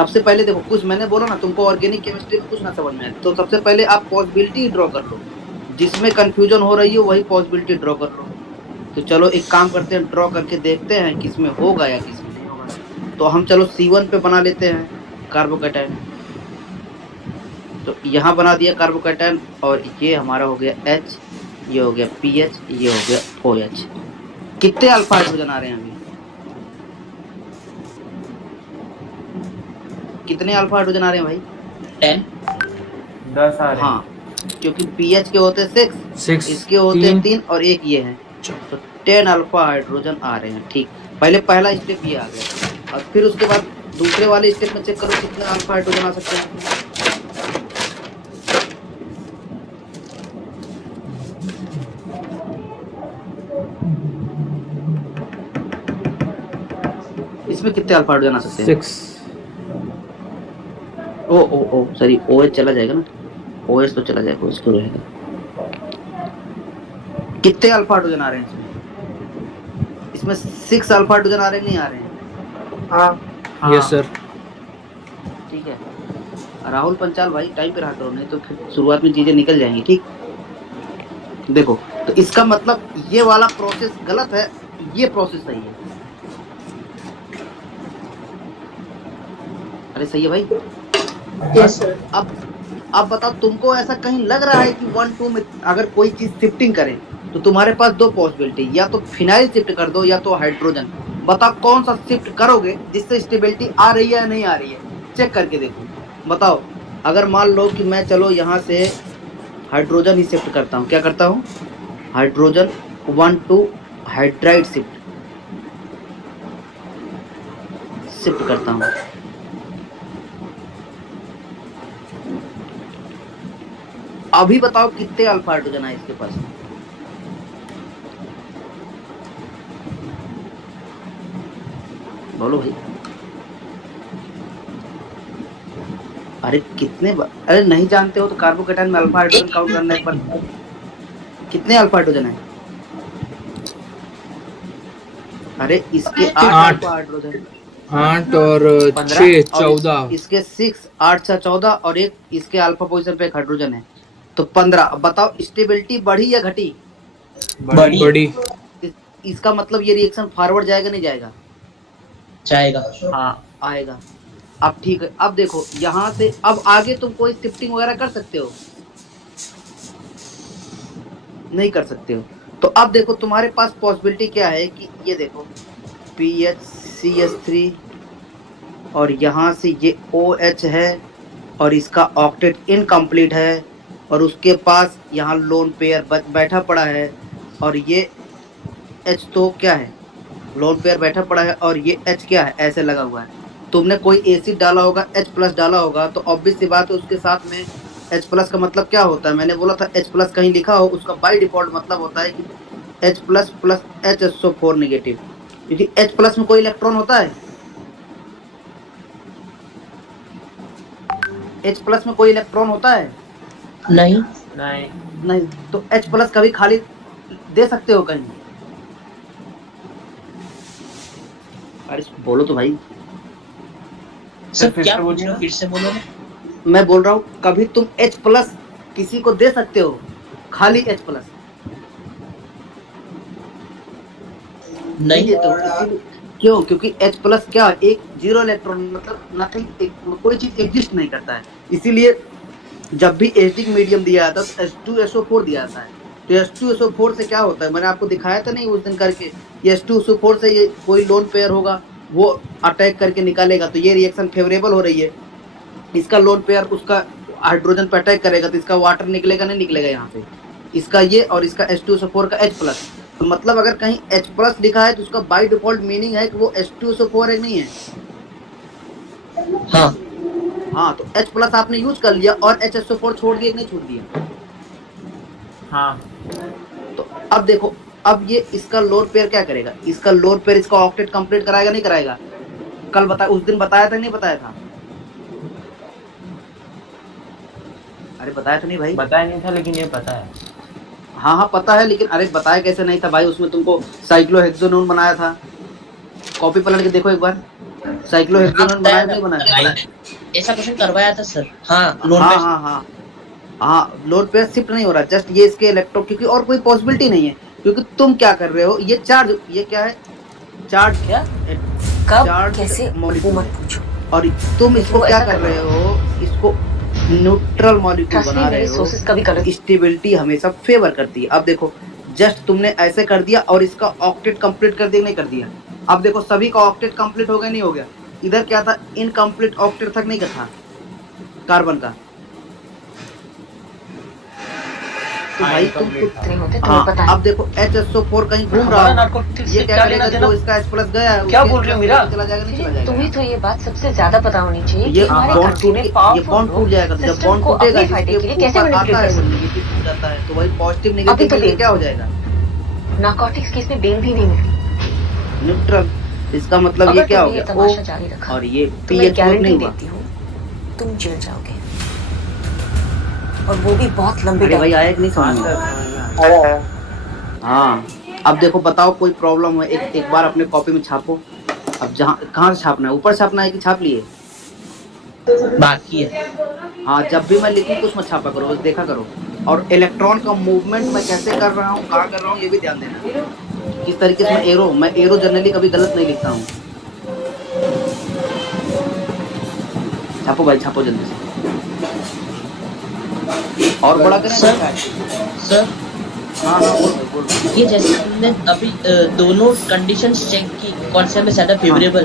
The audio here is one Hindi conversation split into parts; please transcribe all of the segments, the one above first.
सबसे पहले देखो, कुछ मैंने बोला ना तुमको ऑर्गेनिक केमिस्ट्री में कुछ ना समझ में आए, तो सबसे पहले आप पॉसिबिलिटी ड्रॉ कर लो, जिसमें कंफ्यूजन हो रही है वही पॉसिबिलिटी ड्रॉ कर लो। तो चलो एक काम करते हैं, ड्रॉ करके देखते हैं किसमें होगा या किसमें नहीं होगा। तो हम चलो C1 पे बना लेते हैं कार्बोकैटायन। तो यहाँ बना दिया कार्बोकैटायन, और ये हमारा हो गया H, ये हो गया PH, ये हो गया OH। कितने अल्फा हाइड्रोजन आ रहे हैं अभी? कितने अल्फा हाइड्रोजन आ रहे हैं भाई? 10 10 आ रहे हैं। हाँ, क्योंकि पीएच के होते 6, इसके होते 3 और एक ये है, तो 10 अल्फा हाइड्रोजन आ रहे हैं। ठीक, पहले पहला स्टेप ये आ गया, और फिर उसके बाद दूसरे वाले स्टेप में चेक करो कितने अल्फा हाइड्रोजन आ सकते हैं। इसमें कितने अल्फा हाइड्रोजन आ सकते हैं? 6। ओ सॉरी, OH चला जाएगा ना, OH तो चला जाएगा, उसको रहेगा। कितने अल्फा हाइड्रोजन आ रहे हैं इसमें? 6 अल्फा हाइड्रोजन आ रहे हैं, नहीं आ रहे हैं? हाँ यस सर। ठीक है, राहुल पंचाल भाई टाइम पे रहा करो, नहीं तो फिर शुरुआत में चीजें निकल जाएंगी। ठीक, देखो, तो इसका मतलब ये वाला प्रोसेस गलत है, ये प्रोसेस सही है। अरे सही है भाई। Yes sir. अब बताओ, तुमको ऐसा कहीं लग रहा है कि 1 2 में अगर कोई चीज शिफ्टिंग करें तो तुम्हारे पास दो पॉसिबिलिटी, या तो फिनाइल शिफ्ट कर दो या तो हाइड्रोजन। बताओ कौन सा शिफ्ट करोगे जिससे स्टेबिलिटी आ रही है या नहीं आ रही है, चेक करके देखो। बताओ, अगर मान लो कि मैं चलो यहाँ से हाइड्रोजन ही शिफ्ट करता हूँ, क्या करता हूँ, हाइड्रोजन 1 2 हाइड्राइड शिफ्ट करता हूँ। अभी बताओ कितने अल्फा हाइड्रोजन है इसके पास? बोलो भाई। अरे कितने अरे नहीं जानते हो तो कार्बोकैटायन में अल्फा हाइड्रोजन काउंट करना है, पर कितने अल्फा हाइड्रोजन है? अरे इसके 8 अल्फा हाइड्रोजन, 8 और 6 14, इसके 6 8 6 14, और एक इसके अल्फा पोजीशन पे एक हाइड्रोजन है, तो 15। अब बताओ स्टेबिलिटी बढ़ी या घटी? बड़ी। इसका मतलब ये रिएक्शन फॉरवर्ड जाएगा नहीं जाएगा? जाएगा। हाँ आएगा। अब ठीक है, अब देखो यहाँ से अब आगे तुम कोई शिफ्टिंग वगैरह कर सकते हो? नहीं कर सकते हो। तो अब देखो तुम्हारे पास पॉसिबिलिटी क्या है कि ये देखो PHCH3, और यहाँ से ये OH है, और इसका ऑक्टेट इनकम्प्लीट है, और उसके पास यहाँ लोन पेयर बैठा पड़ा है, और ये H तो क्या है, लोन पेयर बैठा पड़ा है, और ये H क्या है, ऐसे लगा हुआ है। तुमने कोई एसिड डाला होगा, H+ डाला होगा, तो ऑब्वियस सी बात है उसके साथ में H+ का मतलब क्या होता है, मैंने बोला था H+ कहीं लिखा हो, उसका बाय डिफॉल्ट मतलब होता है कि H+ प्लस HSO4 नेगेटिव, क्योंकि H+ में कोई इलेक्ट्रॉन होता है? H+ में कोई इलेक्ट्रॉन होता है? नहीं नहीं, तो H+ कभी खाली दे सकते हो कहीं? अरे बोलो तो भाई। सर क्या पूछ रहे हो, फिर से बोलो ना। मैं बोल रहा हूँ कभी तुम H+ किसी को दे सकते हो खाली H+? नहीं देते। क्यों? क्योंकि H+ क्या, एक 0 इलेक्ट्रॉन, मतलब नथिंग, कोई चीज एग्जिस्ट नहीं करता है। इसीलिए जब भी एसिडिक मीडियम दिया जाता है तो H2SO4 दिया जाता है। तो H2SO4 से क्या होता है, मैंने आपको दिखाया था नहीं उस दिन करके, ये H2SO4 से ये कोई लोन पेयर होगा, वो अटैक करके निकालेगा, तो ये रिएक्शन फेवरेबल हो रही है। इसका लोन पेयर उसका हाइड्रोजन पे अटैक करेगा, तो इसका वाटर निकलेगा नहीं निकलेगा यहाँ से, इसका ये, और इसका H2SO4 का H+। तो मतलब अगर कहीं H+ लिखा है तो उसका बाय डिफॉल्ट मीनिंग है कि वो H2SO4 है, नहीं है? हाँ, तो H+ आपने यूज कर लिया और HSO4 छोड़ दिया, नहीं छोड़ दिया? हाँ। तो अब देखो, अब ये इसका लोन पेयर क्या करेगा, इसका लोन पेयर इसका ऑक्टेट कंप्लीट कराएगा नहीं कराएगा? कल बताया, उस दिन बताया था नहीं बताया था? अरे बताया था नहीं भाई? बताया नहीं था, लेकिन ये पता है। हाँ पता है, लेकिन अरे बताया कैसे नहीं था भाई, उसमें तुमको साइक्लोहेक्सोनोन बनाया था, कॉपी पलट के देखो एक बार। साइक्लोहेक्सेनोन बनाया नहीं बनाया? ऐसा क्वेश्चन करवाया था सर। हाँ लोन हाँ पे हाँ हाँ हाँ, लोड पे शिफ्ट नहीं हो रहा, जस्ट ये इसके इलेक्ट्रो, क्योंकि और कोई पॉसिबिलिटी नहीं है, क्योंकि तुम क्या कर रहे हो, ये चार्ज, ये क्या है, चार्ज, क्या कब चार्ज कैसे वो मॉलिक्यूल, मत पूछो। और तुम इसको वो क्या ऐसा कर कर रहे हो, इसको न्यूट्रल मॉलिक्यूल ट्रस्ट बना मी, रहे मेरी हो। सोर्सेस कभी गलत स्टेबिलिटी हमेशा फेवर करती है। अब देखो, जस्ट तुमने ऐसे कर दिया और इसका ऑक्टेट कंप्लीट कर दिया, नहीं कर दिया। अब देखो सभी का ऑक्टेट कंप्लीट हो गया, नहीं हो गया, इधर क्या था, इनकम्प्लीट ऑक्टेट तक नहीं था कार्बन का। तो भाई तुम नहीं होते, तुम्हें हाँ, पता है। अब देखो HSO4 कहीं घूम रहा हमारा है, नार्कोटिक्स ये से क्या क्या करेगा, लेना देना? जो इसका H प्लस गया है, क्या उसके बोल रहे हो plus मीरा? चला जाएगा, नहीं चला जाएगा? तुम्हें तो ये बात सबसे ज्यादा पता होनी चाहिए कि ये हमारे बॉन्ड कंट्री में ये पावरफुल बॉन्ड टूट जाएगा, जब सिस्टम बॉन्ड को टूटेगा, अपने फायदे के लिए कैसे ऊपर मैनिपुलेट आता कर है वो सकते नेगेटिव हो जाता है, तो वही पॉजिटिव अभी नेगेटिव तो मिलके देख। क्या हो जाएगा, नार्कोटिक्स केस में बेल भी नहीं मिली। न्यूट्रल। इसका मतलब ये अगर क्या हो तुमने ये गया, तमाशा जारी रखा और ये तो मैं pH नहीं गारंटी हुआ। देती हूँ तुम जेल जाओगे, और वो भी बहुत लंबे अरे भाई टाइम। आया कि नहीं समझ में? हाँ, अब देखो बताओ कोई प्रॉब्लम है, एक बार अपने कॉपी में छापो। अब जहाँ कहाँ से छापना है, ऊपर छापना है कि छाप लिए? बाकी है। हाँ, जब भी मैं लिखूं कुछ मत छापा करो, बस देखा करो। और इलेक्ट्रॉन का मूवमेंट मैं कैसे कर रहा हूँ, कहाँ कर रहा हूँ, ये भी ध्यान देना। किस तरीके से मैं एरो जनरली कभी गलत नहीं लिखता हूँ। छापो भाई, छापो जल्दी से, और बड़ा करें सर हाँ हाँ, बोल। ये जैसे हमने अभी दोनों कंडीशंस चेक की, कौन सा में ज्यादा फेवरेबल,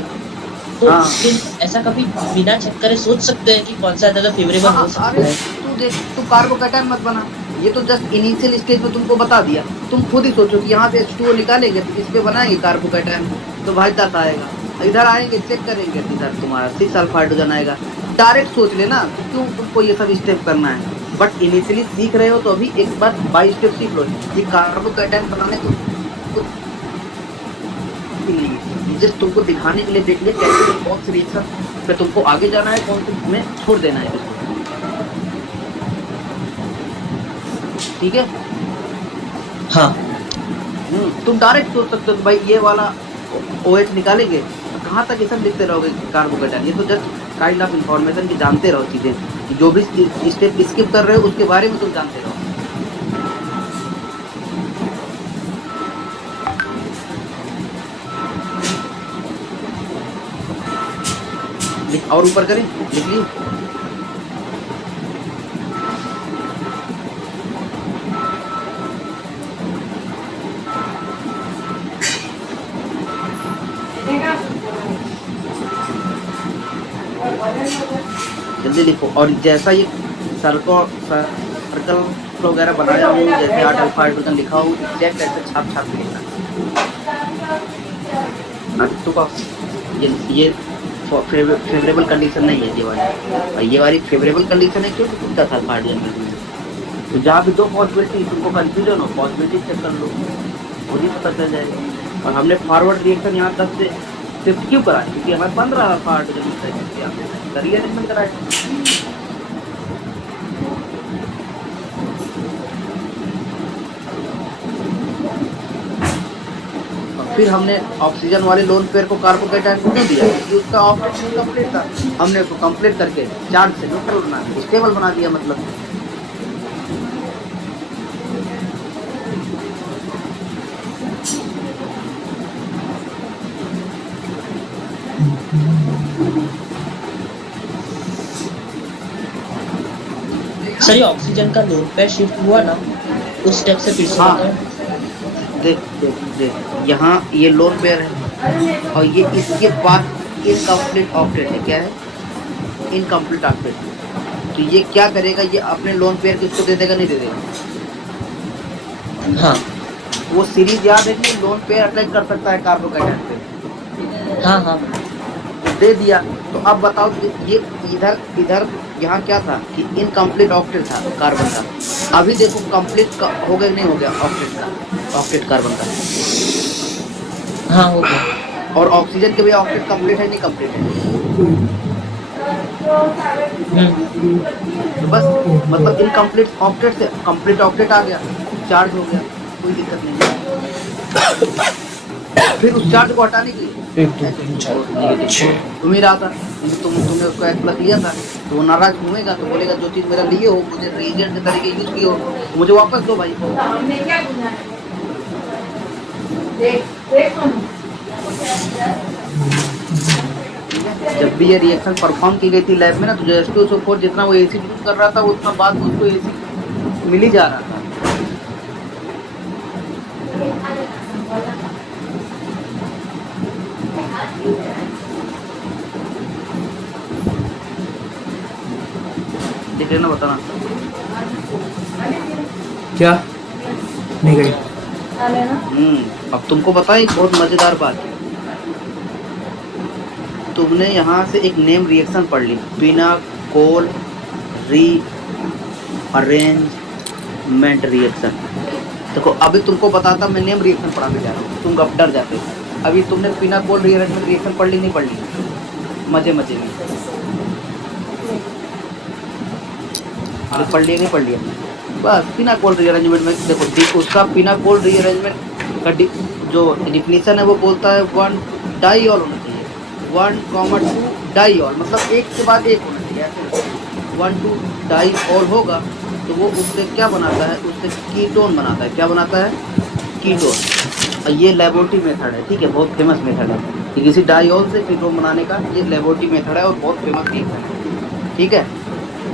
तो हाँ। फिर ऐसा कभी बिना चेक करे सोच सकते हैं कि कौन सा ज्यादा फेवरेबल हो सकता अरे है? तू देख, तू कार्बोकैटायन मत बना, ये तो जस्ट इनिशियल स्टेज में तुमको बता दिया। तुम खुद ही सोचो कि यहाँ से H2O निकालेंगे तो इस पे बनाएंगे कार्बोकैटायन, तो भाई दस आएगा, इधर आएंगे चेक करेंगे, इधर तुम्हारा 6 अल्फा हाइड्रोजन आएगा। डायरेक्ट सोच लेना, क्यों तुमको ये सब स्टेप करना है? बट इनिशियली सीख रहे हो तो अभी एक बार बाई स्टेप सीख लो। ये कार्बोकैटायन बनाने को जस्ट तुमको दिखाने के लिए, देख लिया कैसे कौन सी रिएक्शन पे तुमको आगे जाना है, कौन सी में छोड़ देना है, ठीक है? हाँ तुम डायरेक्ट सोच सकते हो कि भाई ये वाला OH निकालेंगे, तो कहाँ तक ये सब लिखते रहोगे कार्बोकैटायन? ये तो जस्ट काइंड ऑफ इंफॉर्मेशन की जानते रहो चीजें, कि जो भी स्टेप स्किप कर रहे हो उसके बारे में तुम जानते रहो। और ऊपर करें, लिख ली। जल्दी लिखो। और जैसा ये सर्कल वगैरह बनाया हो, जैसे 8 अल्फा हाइड्रोजन लिखा हो, एग्जैक्ट ऐसे छाप के लिखना ना। तो ये फेवरेबल कंडीशन नहीं है ये वाली, और ये वाली फेवरेबल कंडीशन है क्योंकि 10 अल्फा हाइड्रोजन में। तो जहाँ भी दो पॉसिबिलिटी तुमको कंफ्यूजन हो, पॉसिबिलिटी चेक कर लो, मुझे पता चल जाएगा। और हमने फॉरवर्ड रिएक्शन यहाँ 10 से शिफ्ट क्यों करा, क्योंकि हमें 15 अल्फा हाइड्रोजन रिएक्शन कराए। फिर हमने ऑक्सीजन वाले लोन पेयर को कार्बोकैटायन को क्यों दिया, क्योंकि उसका ऑक्सीजन कंप्लीट था। हमने उसको कंप्लीट करके चार्ज से न्यूट्रल बना स्टेबल बना दिया। मतलब सर ये ऑक्सीजन का लोन पे शिफ्ट हुआ ना, उस स्टेप से फिर से हाँ। बताओ। देख यहाँ ये लोन पेयर है, और ये इसके पास इनकम्प्लीट ऑक्टेट है। क्या है? Incomplete octet. तो ये क्या करेगा, ये अपने लोन पेयर किसको दे देगा, नहीं दे देगा। हाँ वो सीरीज याद है कि लोन पेयर अटैक कर सकता है कार्बोकैटायन पे। हाँ हाँ दे दिया। तो अब बताओ कि ये इधर यहाँ क्या था कि इनकम्प्लीट ऑक्टेट था कार्बन का। अभी देखो कंप्लीट हो गया, नहीं हो गया ऑक्टेट कार्बन का। हाँ हो गया। और ऑक्सीजन के भी ऑक्टेट कंप्लीट है, नहीं कंप्लीट है? तो बस मतलब इनकम्प्लीट ऑक्टेट से कंप्लीट ऑक्टेट आ गया, चार्ज हो गया, कोई दिक्कत नहीं है। फिर उस चार्ज को हटाने के लिए 1 2 3 4 5 6 तुम ही रहा था, तुमने उसको H+ लिया था, तो वो नाराज घूमेगा, तो बोलेगा जो चीज मेरा लिए हो, मुझे रीएजेंट के तरीके यूज किए हो, मुझे वापस दो भाई। जब भी ये रिएक्शन परफॉर्म की गई थी लैब में ना, तो H2SO4 जितना वो एसिड यूज कर रहा था, उतना बाद में उसको एसिड मिल ही जा रहा था। देख लेना, बताना। क्या नहीं गई? अब तुमको पता है एक बहुत मजेदार बात, तुमने यहाँ से एक नेम रिएक्शन पढ़ ली, फिनाकोल रीअरेंजमेंट रिएक्शन। देखो अभी तुमको बताता मैं नेम रिएक्शन पढ़ाने जा रहा हूँ, तुम अब डर जाते हो। अभी तुमने फिनाकोल रीअरेंजमेंट रिएक्शन पढ़ ली नहीं पढ़ ली? मजे मजे में पढ़ लिया नहीं पढ़ लिया? बस फिनाकोल रीअरेंजमेंट में देखो, उसका फिनाकोल रीअरेंजमेंट का जो डिफिनीशन है वो बोलता है 1 डाइऑल होना चाहिए, 1,2 डाइऑल, मतलब एक के बाद एक होना चाहिए। 1 2 डाइऑल होगा तो वो उससे क्या बनाता है, उससे कीटोन बनाता है। क्या बनाता है? कीटोन। और ये लेबोरेटरी मेथड है, ठीक है, बहुत फेमस मेथड है कि किसी डाइऑल से कीटोन बनाने का, ये लेबोरेटरी मेथड है और बहुत फेमस है, ठीक है।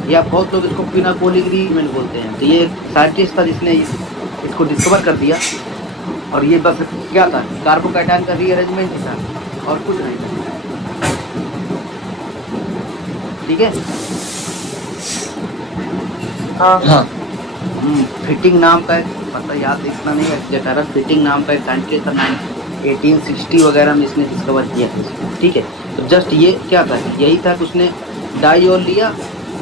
या बहुत लोग इसको फिनाकोलिक रीअरेंजमेंट बोलते हैं। तो ये साइंटिस्ट था जिसने इसको डिस्कवर कर दिया, और ये बस क्या था, कार्बोकैटायन का रीअरेंजमेंट था और कुछ नहीं, ठीक है। हाँ फिटिंग नाम का एक, पता याद इतना नहीं है, फिटिंग नाम का एक साइंटिस्ट था, 1860 वगैरह में इसने डिस्कवर किया, ठीक है। तो जस्ट ये क्या था, यही था कि उसने डाइऑल लिया,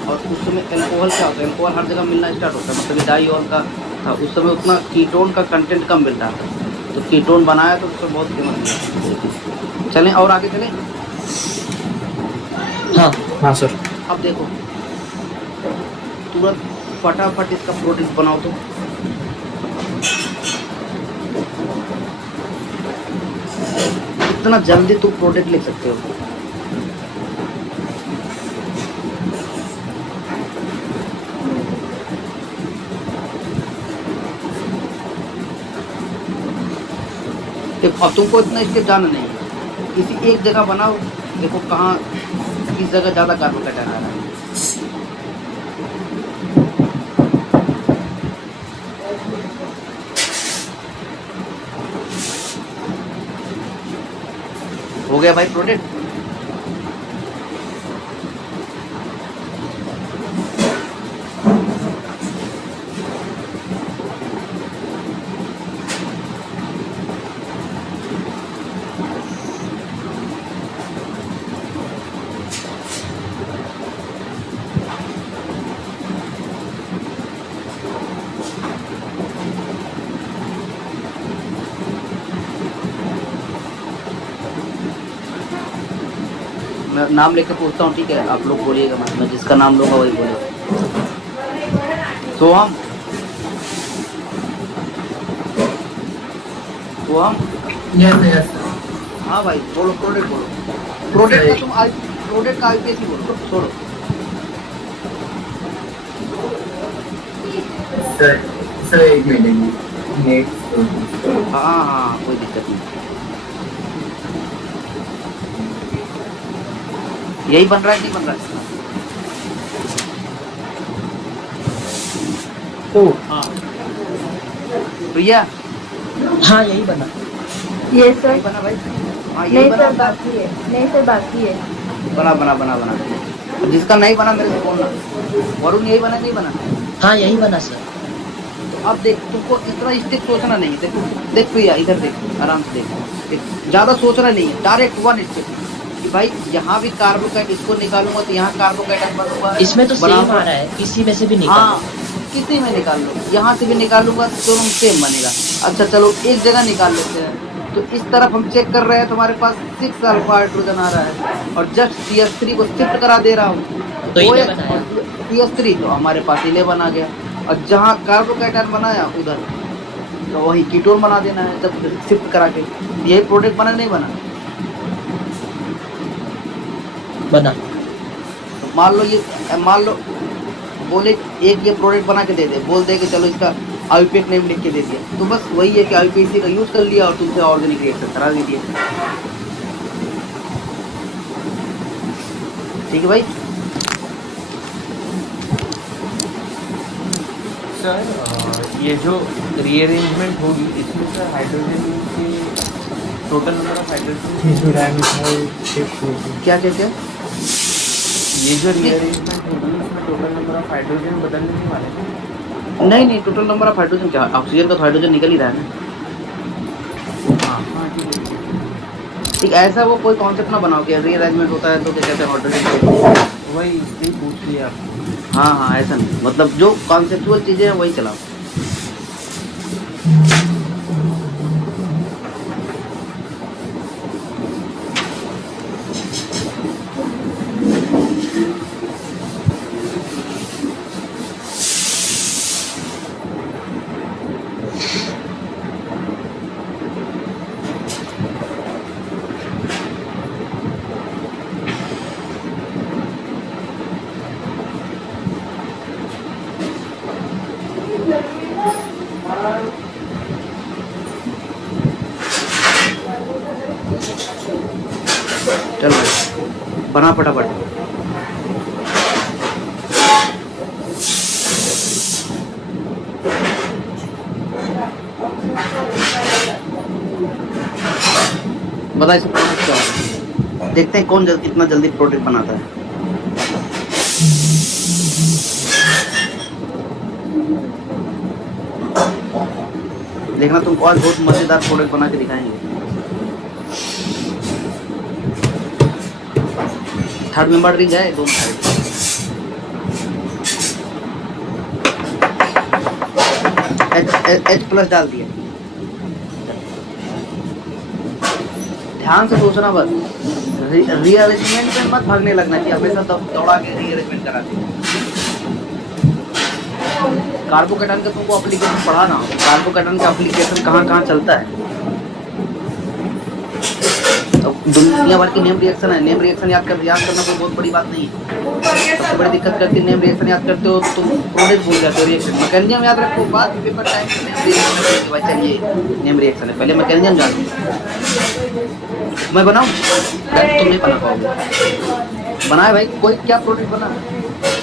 और उस समय एल्कोहल क्या होता है, एल्कोहल हर जगह मिलना स्टार्ट होता है, मतलब डाइऑल का था उस समय उतना कीटोन का कंटेंट कम मिल रहा था, तो कीटोन बनाया तो उसको बहुत फेमस हुआ। चलें और आगे चलें। हाँ सर। अब देखो तुरंत फटाफट इसका प्रोटीन बनाओ, तो इतना जल्दी तुम प्रोडक्ट लिख सकते हो। देखो अब तुमको इतना स्टेप जाना नहीं है, किसी एक जगह बनाओ, देखो कहाँ किस जगह ज्यादा कार्बोकैटायन आ रहा है। हो गया भाई प्रोडक्ट। मैं नाम लेके पूछता हूँ, ठीक है, आप लोग बोलिएगा, मैं जिसका नाम लूंगा वही बोलेगा। सोहम, सोहम, हाँ भाई बोलो, प्रोडक्ट बोलो, प्रोडक्ट का तुम प्रोडक्ट का आईपीएससी बोलो, छोड़ो। सर एक मिनट, हाँ हाँ कोई दिक्कत नहीं, यही बन रहा है, नहीं बन रहा है? तो हाँ प्रिया, हाँ यही बना। ये सर यही बना भाई? हाँ यही नहीं बना। सर बाकी है, नहीं सर बाकी है। बना बना बना बना, जिसका नहीं बना मेरे से बोलना। वरुण यही बना नहीं बना? हाँ यही बना सर। अब देख, तुमको इतना स्टेप सोचना नहीं है। देखो देख प्रिया, इधर देख, आराम से देख, ज्यादा सोचना नहीं है, डायरेक्ट 1 स्टेप कि भाई यहाँ भी कार्बोकैटायन, इसको निकालूंगा तो यहाँ कार्बोकैटायन बनूंगा, इसमें तो सेम आ रहा है, किसी में से भी निकाल। हाँ किसी में निकाल लो, यहाँ से भी निकालूंगा तो सेम बनेगा। अच्छा चलो एक जगह निकाल लेते हैं, तो इस तरफ हम चेक कर रहे हैं, तुम्हारे पास 6 अल्फा हाइड्रोजन आ रहा है, और जस्ट CH3 को शिफ्ट करा दे रहा हूँ, तो 11 आया। CH3 तो हमारे पास 11 आ गया, और जहाँ कार्बोकैटायन बनाया उधर तो वही कीटोन बना देना है जब शिफ्ट करा के। ये प्रोडक्ट बना नहीं बना? बना। तो मान लो बोले एक ये प्रोडक्ट बना के दे दे, बोल दे कि चलो इसका आईपीएक नेम लिख के दे दिया, तो बस वही है कि आईपीसी का यूज कर लिया और तुमसे ऑर्गेनिक रिएक्शन करा दीजिए। ठीक है भाई। सर ये जो रीअरेंजमेंट होगी इसमें सर हाइड्रोजन के टोटल नंबर ऑफ हाइड्रोजन, इसमें डायमीटर शिफ्ट होगी। क्या ये जो रीअरेंजमेंट होगी इसमें टोटल नंबर ऑफ हाइड्रोजन बदलने नहीं वाले हैं? नहीं टोटल नंबर ऑफ हाइड्रोजन क्या, ऑक्सीजन का तो हाइड्रोजन निकल ही रहा है ना। हाँ ठीक है। ठीक, ऐसा वो कोई कॉन्सेप्ट ना बनाओ कि रीअरेंजमेंट होता है तो क्या कहते हैं हाइड्रोजन। वही इसलिए पूछ लिया आपको। हाँ ऐसा नहीं, मतलब जो कॉन्सेप्चुअल चीजें हैं वही चलाओ। चल भाई बना फटाफट। बता इसको प्रोडक्ट क्या है, देखते हैं कौन कितना जल्दी प्रोडक्ट बनाता है। देखना तुमको आज बहुत मजेदार प्रोडक्ट बना के दिखाएंगे। थर्ड मेंबर रिंग है दोनों साइड। H प्लस डाल दिया। ध्यान से सोचना बस, रीअरेंजमेंट में मत भागने लगना चाहिए, हमेशा दौड़ा के रीअरेंजमेंट करा दे। कार्बोकैटायन का तुमको एप्लीकेशन पढ़ा ना, कार्बोकैटायन का एप्लीकेशन कहाँ कहाँ चलता है। दुनिया भर की नेम रिएक्शन है, नेम रिएक्शन याद करना कोई बहुत बड़ी बात नहीं है। सबसे बड़ी दिक्कत करती है नेम रिएक्शन याद करते हो तो तुम प्रोडक्ट भूल जाते हो। रिएक्शन मैकेनिज्म याद रखो, बाद में पेपर टाइम में नेम रिएक्शन भाई चलिए नेम रिएक्शन है, पहले मैकेनिज्म जान लो। मैं बनाऊं? तुम नहीं बना पाओगे। बनाए भाई, कोई क्या प्रोडक्ट बना,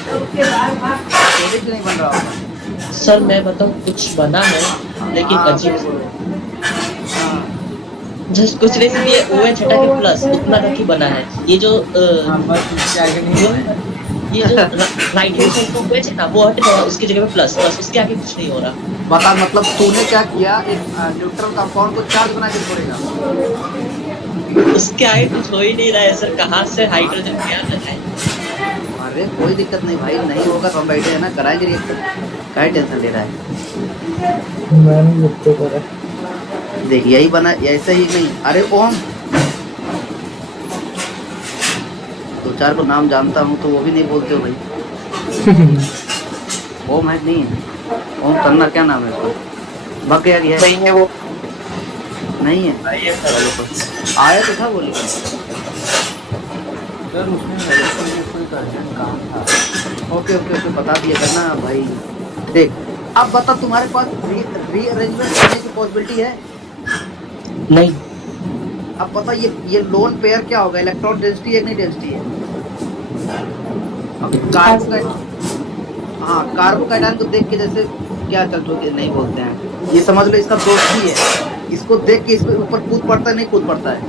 प्रोडक्ट नहीं बन रहा होगा। सर मैं बताऊं कुछ बना है लेकिन अजीब जस्ट कुछ नहीं, इसलिए OH हटा के प्लस उतना तक ही बना है। ये जो बस इसके आगे नहीं होना है। ये जो राइट हैंड साइड को OH है ना वो हट गया, उसकी जगह पे प्लस, बस उसके आगे कुछ नहीं हो रहा। बता मतलब तूने क्या किया, एक न्यूट्रल कंपाउंड को चार्ज बना के छोड़ेगा। उसके आगे कुछ हो ही नहीं रहा है सर, कहाँ से हाइड्रोजन क्या लगाए। अरे कोई दिक्कत नहीं भाई, नहीं होगा तो हम बैठे हैं ना, कराएंगे रिएक्शन, काहे टेंशन ले रहा है। मैंने लिखते करा देख यही बना, ऐसा ही नहीं। अरे ओम, दो चार को नाम जानता हूँ तो वो भी नहीं बोलते हो भाई। ओम है नहीं है, ओम तन्ना क्या नाम है उसका, भग गया है। नहीं है वो, नहीं है, चलो बस आया तो था बोले। सर उसमें मेरे को भी कोई अर्जेंट काम था। ओके ओके ओके बता दिया करना भाई। देख अब बता, तुम्हारे पास रीअरेंजमेंट करने की पॉसिबिलिटी है? नहीं। अब पता ये लोन पेयर क्या होगा, इलेक्ट्रॉन डेंसिटी है कि नहीं डेंसिटी है। कार्बोकैटायन को देख के जैसे क्या चल चुके नहीं बोलते हैं, ये समझ लो इसका दोस्त ही है, इसको देख के इसके ऊपर कूद पड़ता है नहीं कूद पड़ता है।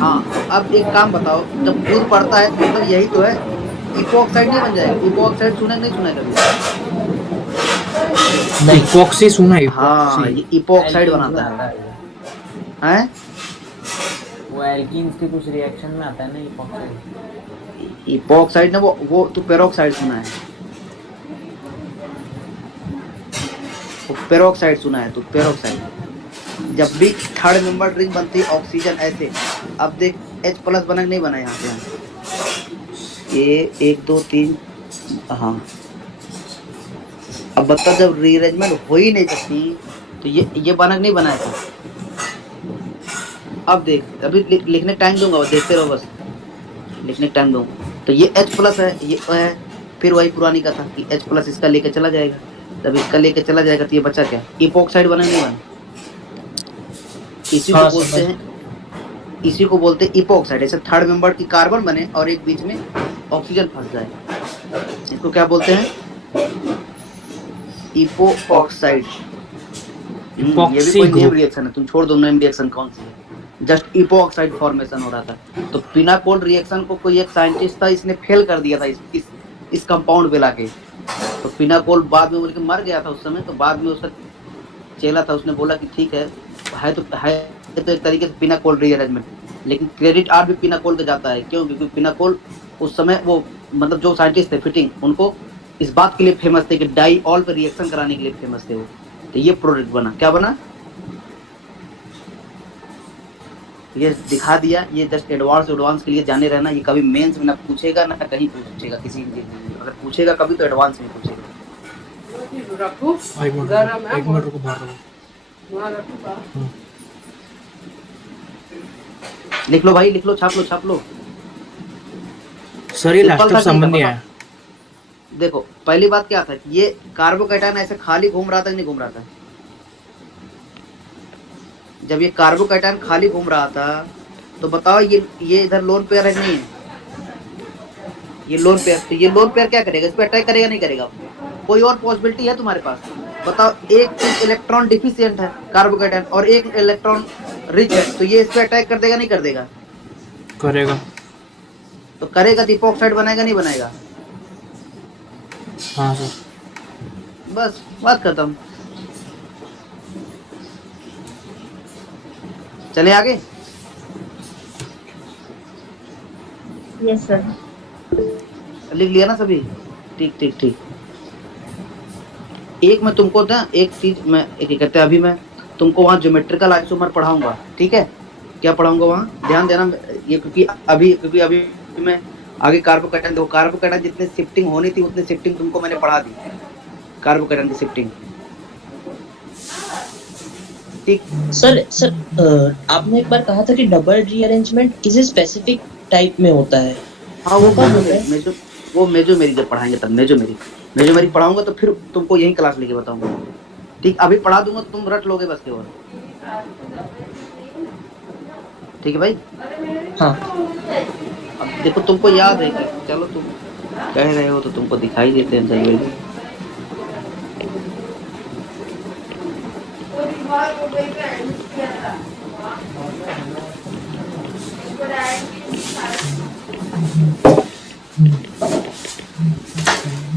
हाँ अब एक काम बताओ, जब कूद पड़ता है तो मतलब यही तो है, इपोऑक्साइड नहीं बन जाएगा। इपोऑक्साइड सुना नहीं सुना कभी? नहीं इपॉक्सी सुना है। हाँ ये इपोऑक्साइड बनाता है, हैं? वो एल्कीन्स के कुछ रिएक्शन में आता है ना इपॉक्साइड। इपोऑक्साइड ना वो तो पेरोक्साइड सुना है, वो पेरोक्साइड सुना है तो पेरोक्साइड। जब भी थर्ड मेंबर रिंग बनती है ऑक्सीजन ऐसे, अब देख H प्लस बना नहीं बना यहाँ पे, ये 1 2 3, हाँ। अब बता जब रीअरेंजमेंट हो ही नहीं सकती तो ये बनक नहीं बनाया था। अब देख, अभी लिखने टाइम दूंगा, वो देखते रहो बस, लिखने टाइम दूंगा। तो ये H प्लस है, ये है, फिर वही पुरानी का था कि H प्लस इसका लेके चला जाएगा, जब इसका लेके चला जाएगा तो ये बचा क्या, इपॉक्साइड बना नहीं बना, इसी को हाँ, बोलते समझ। हैं, इसी को बोलते हैं इपॉक्साइड। ऐसे थर्ड मेंबर की कार्बन बने और एक बीच में ऑक्सीजन फंस जाए, इसको क्या बोलते हैं, इपोऑक्साइड। ये भी Epoxy कोई नेम group। रिएक्शन है, तुम छोड़ दो नेम रिएक्शन कौन सी है, जस्ट इपोऑक्साइड फॉर्मेशन हो रहा था। तो पिनाकोल रिएक्शन को कोई एक साइंटिस्ट था, इसने फेल कर दिया था इस कंपाउंड पे लाके। तो पिनाकोल बाद में बोल के मर गया था उस समय, तो बाद में उसका चेला था, उसने बोला कि ठीक है तो एक तरीके से पिनाकोल रीअरेंजमेंट, लेकिन क्रेडिट आज भी पिनाकोल का जाता है। क्यों? क्योंकि पिनाकोल उस समय वो मतलब जो साइंटिस्ट थे फिटिंग, उनको इस बात के लिए फेमस थे कि डाईऑल पे रिएक्शन कराने के लिए फेमस थे वो। तो ये प्रोडक्ट बना, क्या बना, ये दिखा दिया। ये जस्ट एडवांस के लिए जाने रहना, ये कभी मेंस में ना पूछेगा ना कहीं पूछेगा, किसी अगर पूछेगा कभी तो एडवांस में पूछेगा। एक मिनट रुको, बाहर रहो। लिख लो भाई, लिख लो, छाप लो। सर ये सिंपल लास्ट था, संबंध नहीं बताओ। आया। देखो पहली बात क्या था, ये कार्बोकैटायन ऐसे खाली घूम रहा था कि नहीं घूम रहा था? जब ये कार्बोकैटायन खाली घूम रहा था तो बताओ ये इधर लोन पेयर है नहीं है, ये लोन पेयर, तो ये लोन पेयर क्या करेगा, इस पे अटैक करेगा नहीं करेगा? कोई और पॉसिबिलिटी है तुम्हारे पास? बताओ, एक इलेक्ट्रॉन डिफिशिएंट है कार्बोकैटायन और एक इलेक्ट्रॉन रिच है, तो ये इस पे अटैक कर देगा नहीं कर देगा? करेगा। तो करेगा तो इपॉक्साइड बनाएगा नहीं बनाएगा? हाँ सर। बस बात खत्म। चले आगे। Yes sir. लिख लिया ना सभी? ठीक। एक मैं तुमको ना एक चीज मैं एक कहते हैं, अभी मैं तुमको वहाँ ज्योमेट्रिकल आइसोमर पढ़ाऊंगा, ठीक है? क्या पढ़ाऊंगा वहाँ, ध्यान देना। ये क्योंकि अभी मैं आगे कार्बोकैटायन, देखो कार्बोकैटायन जितने शिफ्टिंग होनी थी उतनी शिफ्टिंग तुमको मैंने पढ़ा दी, कार्बोकैटायन की शिफ्टिंग, ठीक? सर आपने एक बार कहा था कि डबल रीअरेंजमेंट किसी स्पेसिफिक टाइप में होता है। हाँ वो मेजोमेरी जब पढ़ाएंगे तब मेजोमेरी पढ़ाऊंगा, तो फिर तुमको यही क्लास लेके बताऊंगा, ठीक? अभी पढ़ा दूंगा तो तुम रट लोगे बस केवल, ठीक है भाई? हाँ। अब देखो तुमको याद है कि चलो तुम कह रहे हो तो तुमको दिखाई देते हैं सही भाई।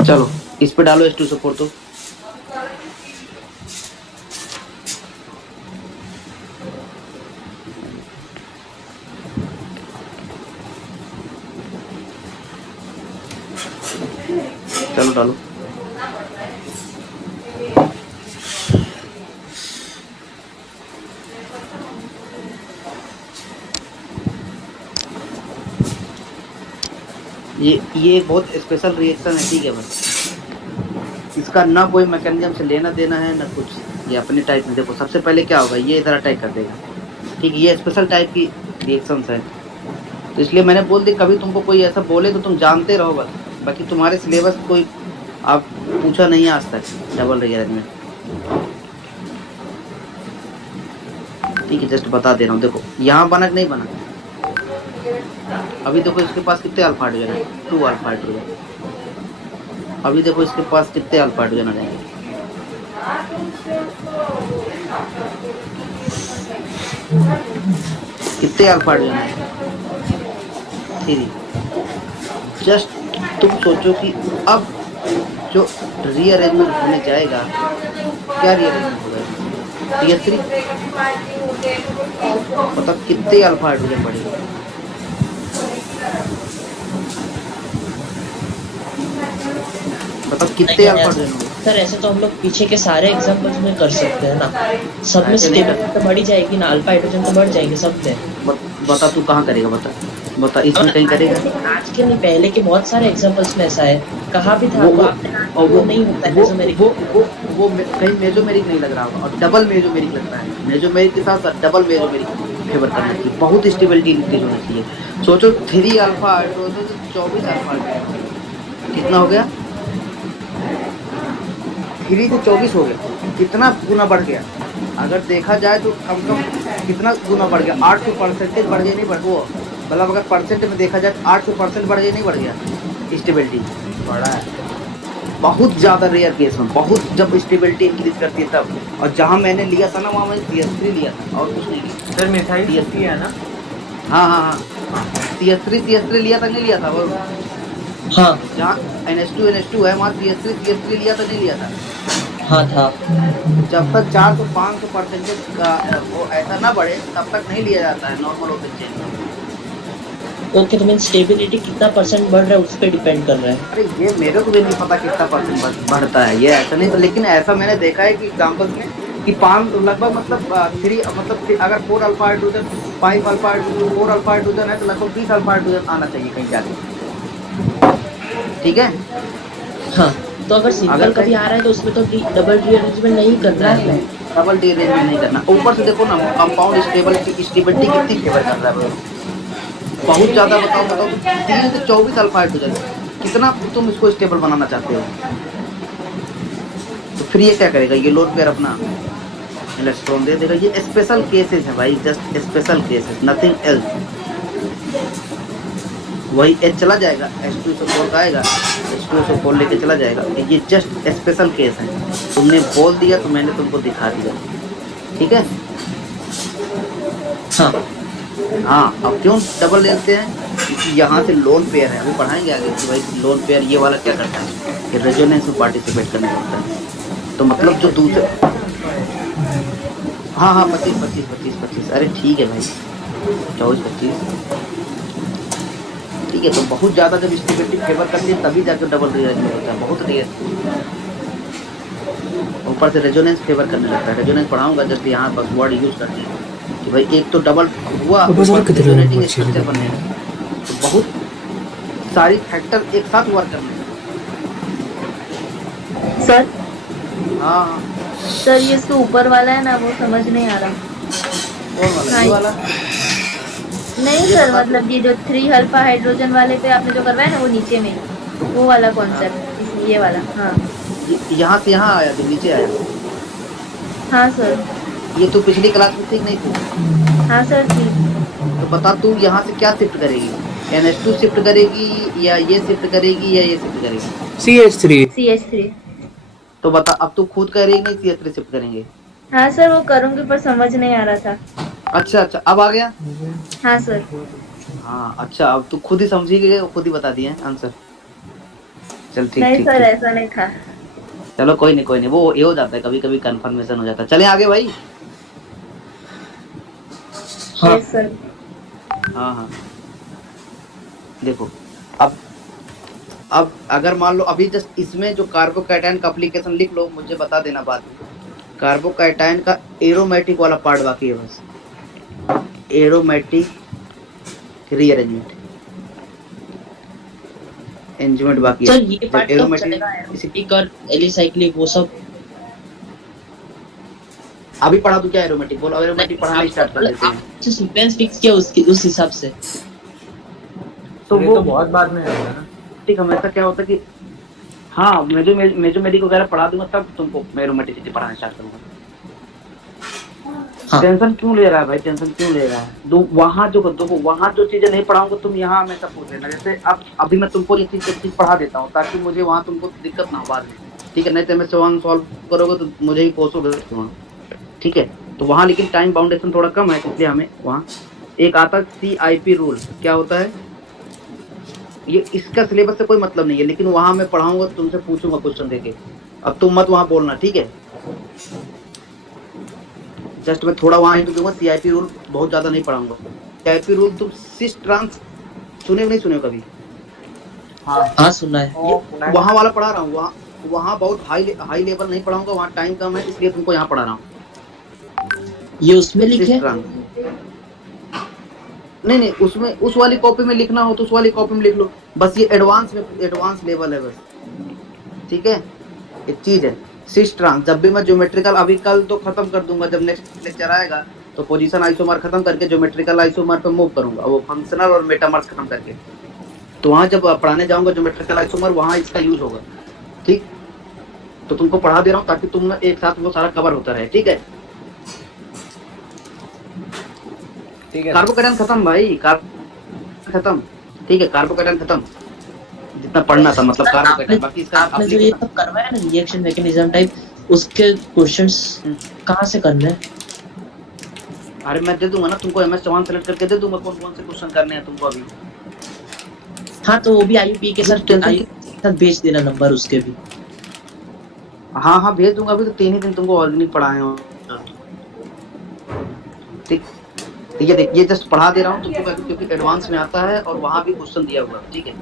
चलो इस पे डालो H2SO4 तो चलो डालो। ये बहुत स्पेशल रिएक्शन है, ठीक है? बस इसका ना कोई मैकेनिज्म से लेना देना है ना कुछ, ये अपने टाइप में। देखो सबसे पहले क्या होगा, ये इधर अटैक कर देगा, ठीक? ये स्पेशल टाइप की रिएक्शंस है, तो इसलिए मैंने बोल दी कभी तुमको कोई ऐसा बोले तो तुम जानते रहो बस। बाकी तुम्हारे सिलेबस कोई आप पूछा नहीं है आज तक डबल रीअरेंजमेंट, ठीक है? जस्ट बता दे रहा हूँ। देखो यहाँ बना कि नहीं बना? अभी देखो इसके पास कितने अल्फा हाइड्रोजन है, 2 अल्फा हाइड्रोजन। अभी देखो इसके पास कितने अल्फा हाइड्रोजन आ जाएंगे, कितने अल्फा हाइड्रोजन है? 3। जस्ट तुम सोचो कि अब जो रीअरेंजमेंट होने जाएगा, क्या रीअरेंजमेंट होगा? CH3, मतलब कितने अल्फा हाइड्रोजन बढ़ेगा? मतलब कितने अल्फा हाइड्रोजन होंगे? सर ऐसे तो हम लोग पीछे के सारे एग्जांपल्स में कर सकते हैं ना, सब में स्टेबिलिटी तो बढ़ ही जाएगी ना, अल्फा हाइड्रोजन तो बढ़ जाएंगे सब में। बता तू कहाँ करेगा, बता इसमें कहीं करेगा? आज के नहीं, पहले के बहुत सारे एग्जांपल्स में ऐसा है, कहा भी था वो नहीं होता है मेजोमेरिक। वो कहीं मेजोमेरिक नहीं लग रहा होगा, और डबल मेजोमेरिक लग रहा है, मेजोमेरिक के साथ साथ डबल मेजोमेरिक फेवर करना चाहिए, बहुत स्टेबिलिटी इंक्रीज होना चाहिए। सोचो 3 अल्फा हाइड्रोजन तो 24 अल्फा हाइड्रोजन, कितना हो गया? 3 से 24 हो गया, कितना गुना बढ़ गया? अगर देखा जाए तो कम से कम कितना गुना बढ़ गया? 800% बढ़ गया, नहीं बढ़ वो मतलब अगर परसेंट में देखा जाए 800% बढ़ गया, नहीं बढ़ गया स्टेबिलिटी? बड़ा है। बहुत ज़्यादा रेयर केस में, बहुत जब स्टेबिलिटी इंक्रीज करती है तब। और जहाँ मैंने लिया था ना वहाँ मैंने CS3 लिया था और कुछ नहीं लिया। सर मिसाइल CS3 है ना? हाँ हाँ हाँ, CS3 लिया था, नहीं लिया था वो? हाँ जहाँ NH2 है वहाँ CS3 लिया था, नहीं लिया था? हाँ था। जब तक 400-500% का वो ऐसा ना बढ़े तब तक नहीं लिया जाता है नॉर्मल ओपन चेन। ओके, तो मीन स्टेबिलिटी कितना परसेंट बढ़ रहा है उस पर डिपेंड कर रहा है। अरे ये मेरे को भी नहीं पता कितना परसेंट बढ़ता है, ये ऐसा नहीं, लेकिन ऐसा मैंने देखा है कि एग्जाम्पल्स में कि 5 लगभग मतलब 3 मतलब अगर 4 alpha hydrogen 5 alpha hydrogen 4 alpha hydrogen है तो लगभग 20 अल्फा हाइड्रोजन आना चाहिए कहीं जाके, ठीक है? हाँ, तो अगर सिंगल कभी आ रहा है तो उसमें तो डबल रीअरेंजमेंट नहीं करना है। डबल रीअरेंजमेंट नहीं करना। ऊपर से देखो ना कंपाउंड स्टेबिलिटी कितनी फेवर कर रहा है, बहुत ज़्यादा। बताओ 3 से 24 अल्फा हाइड्रोजन, कितना तुम इसको स्टेबल बनाना चाहते हो? तो फिर ये क्या करेगा? ये लोड पेयर अपना इलेक्ट्रॉन दे देगा। ये स्पेशल केसेस है भाई, just special cases, nothing else. वही H चला जाएगा, H2SO4 का आएगा, H2SO4 लेके चला जाएगा। ये जस्ट स्पेशल केस है, तुमने बोल दिया तो मैंने तुमको दिखा दिया, ठीक है? हाँ हाँ, अब क्यों डबल लेते हैं? क्योंकि यहाँ से लोन पेयर है, अभी पढ़ाएंगे आगे कि भाई लोन पेयर ये वाला क्या करता है, कि रेजोनेंस में पार्टिसिपेट करने लगता है। तो मतलब जो दूसरे, हाँ 25, अरे ठीक है भाई, 24-25 ठीक है। तो बहुत ज़्यादा जब स्टेबिलिटी फेवर करती है तभी जाकर डबल रीअरेंजमेंट होता है, बहुत रेयर। ऊपर से रेजोनेंस फेवर करने लगता है। रेजोनेंस पढ़ाऊंगा जब यहाँ पर वर्ड यूज करते हैं कि भाई एक तो डबल हुआ, रेजोनेटिंग स्ट्रक्चर बनने लगा, तो बहुत सारी फैक्टर एक साथ वर्क करने लगे। सर हाँ सर ये इसके ऊपर वाला है ना, वो समझ नहीं आ रहा। कौन वाला? ये वाला? नहीं सर, मतलब ये जो 3 अल्फा हाइड्रोजन वाले पे आपने जो करवाया ना वो नीचे में, वो वाला कॉन्सेप्ट, इसमें ये वाला। हाँ यहाँ से यहाँ आया तो नीचे आया। हाँ सर। ये तो पिछली क्लास में ठीक नहीं थी? हाँ सर ठीक। तो बता तू यहाँ से क्या शिफ्ट करेगी? NH2 शिफ्ट करेगी या ये शिफ्ट करेगी या ये शिफ्ट करेगी? CH3। तो बता, अब तू खुद कह रही नहीं CH3 शिफ्ट करेंगे? हाँ सर वो करूँगी पर समझ नहीं आ रहा था। अच्छा अब आ गया? हाँ सर। हाँ अच्छा, अब तू खुद ही समझी गई, खुद ही बता दिए आंसर। चल ठीक नहीं ठीक सर ठीक। ऐसा नहीं था। चलो कोई नहीं, वो ये हो जाता है कभी कभी, कंफर्मेशन हो जाता है। चले आगे भाई। हाँ यस सर। हाँ देखो, अब अगर मान लो अभी जस्ट इसमें जो कार्बोकैटायन का एप्लीकेशन लिख लो, मुझे बता देना बाद में। कार्बोकैटायन का एरोमेटिक वाला पार्ट बाकी है बस, एरोमेटिक रीअरेंजमेंट एंजाइम बाकी है। सर ये पार्ट कब चलेगा? एरोमेटिक और एलिसाइक्लिक वो सब अभी पढ़ा दूं क्या एरोमेटिक? बोलो एरोमेटिक पढ़ाना स्टार्ट कर देते हैं। अच्छा सीक्वेंस फिक्स किया उसके उस हिसाब से। तो ये वो तो बहुत बाद में आएगा ना। ठीक, हमेशा क्या होता है कि हाँ मेजोमेडिक वगैरह पढ़ा दूंगा तब तुमको एरोमेटिसिटी पढ़ाना स्टार्ट करूंगा। हाँ। टेंशन क्यों ले रहा है भाई? टेंशन क्यों ले रहा है? वहाँ जो चीजें नहीं पढ़ाऊंगा तुम यहाँ हमेशा पूछ लेना। जैसे अब अभी मैं तुमको ये चीज पढ़ा देता हूँ ताकि मुझे वहाँ तुमको दिक्कत ना हो बाद में, ठीक है? नहीं तो मैं सवाल सॉल्व करोगे तो मुझे ही कोसोगे वहाँ, ठीक है? तो वहाँ लेकिन टाइम बाउंडेशन थोड़ा कम है, इसलिए हमें वहाँ एक आता है CIP रूल। क्या होता है ये? इसका सिलेबस से कोई मतलब नहीं है, लेकिन वहाँ मैं पढ़ाऊंगा तुमसे पूछूंगा क्वेश्चन देके। अब तुम मत वहाँ बोलना, ठीक है? जस्ट मैं थोड़ा वहाँ ही दूंगा। CIP रूल बहुत ज्यादा नहीं पढ़ाऊंगा। CIP रूल तुम सिस ट्रांस सुने नहीं सुने कभी? हाँ सुना है। वहाँ वाला पढ़ा रहा हूँ। वहाँ बहुत हाई लेवल नहीं पढ़ाऊंगा, वहाँ टाइम कम है इसलिए तुमको यहाँ पढ़ा रहा हूँ। ये उसमें लिखे? नहीं उसमें उस वाली कॉपी में लिखना हो तो उस वाली कॉपी में लिख लो बस। ये एडवांस लेवल है बस, ठीक है? एक चीज है सिस ट्रांस। जब भी मैं ज्योमेट्रिकल, अभी कल तो खत्म कर दूंगा, जब नेक्स्ट लेक्चर आएगा तो पोजीशन आइसोमर खत्म करके ज्योमेट्रिकल आइसोमर पे मूव करूंगा, वो फंक्शनल और मेटामर्स खत्म करके। तो वहाँ जब पढ़ाने जाऊंगा ज्योमेट्रिकल आइसोमर, वहाँ इसका यूज होगा। ठीक, तो तुमको पढ़ा दे रहा हूँ ताकि तुम एक साथ वो सारा कवर होता रहे। ठीक है, ठीक है। कार्बोकेटायन खत्म भाई, कार्ब खत्म। ठीक है, कार्बोकेटायन खत्म, जितना पढ़ना था मतलब कार्बोकेटायन। बाकी इसका आपने जो ये सब करवाया ना रिएक्शन मैकेनिज्म टाइप, उसके क्वेश्चंस कहाँ से करने हैं? अरे मैं दे दूंगा ना तुमको, एमएस चौहान सेलेक्ट करके दे दूंगा कौन कौन से क्वेश्चन करने हैं तुमको अभी। हाँ तो वो भी आईयूपी के साथ भेज देना नंबर उसके भी। हाँ हाँ भेज दूंगा, अभी तो 3 ही दिन तुमको ऑर्गेनिक पढ़ाए हो। ठीक, ये देख, ये जस्ट पढ़ा दे रहा हूँ तुमको क्योंकि एडवांस में आता है और वहाँ भी क्वेश्चन दिया हुआ है। ठीक है,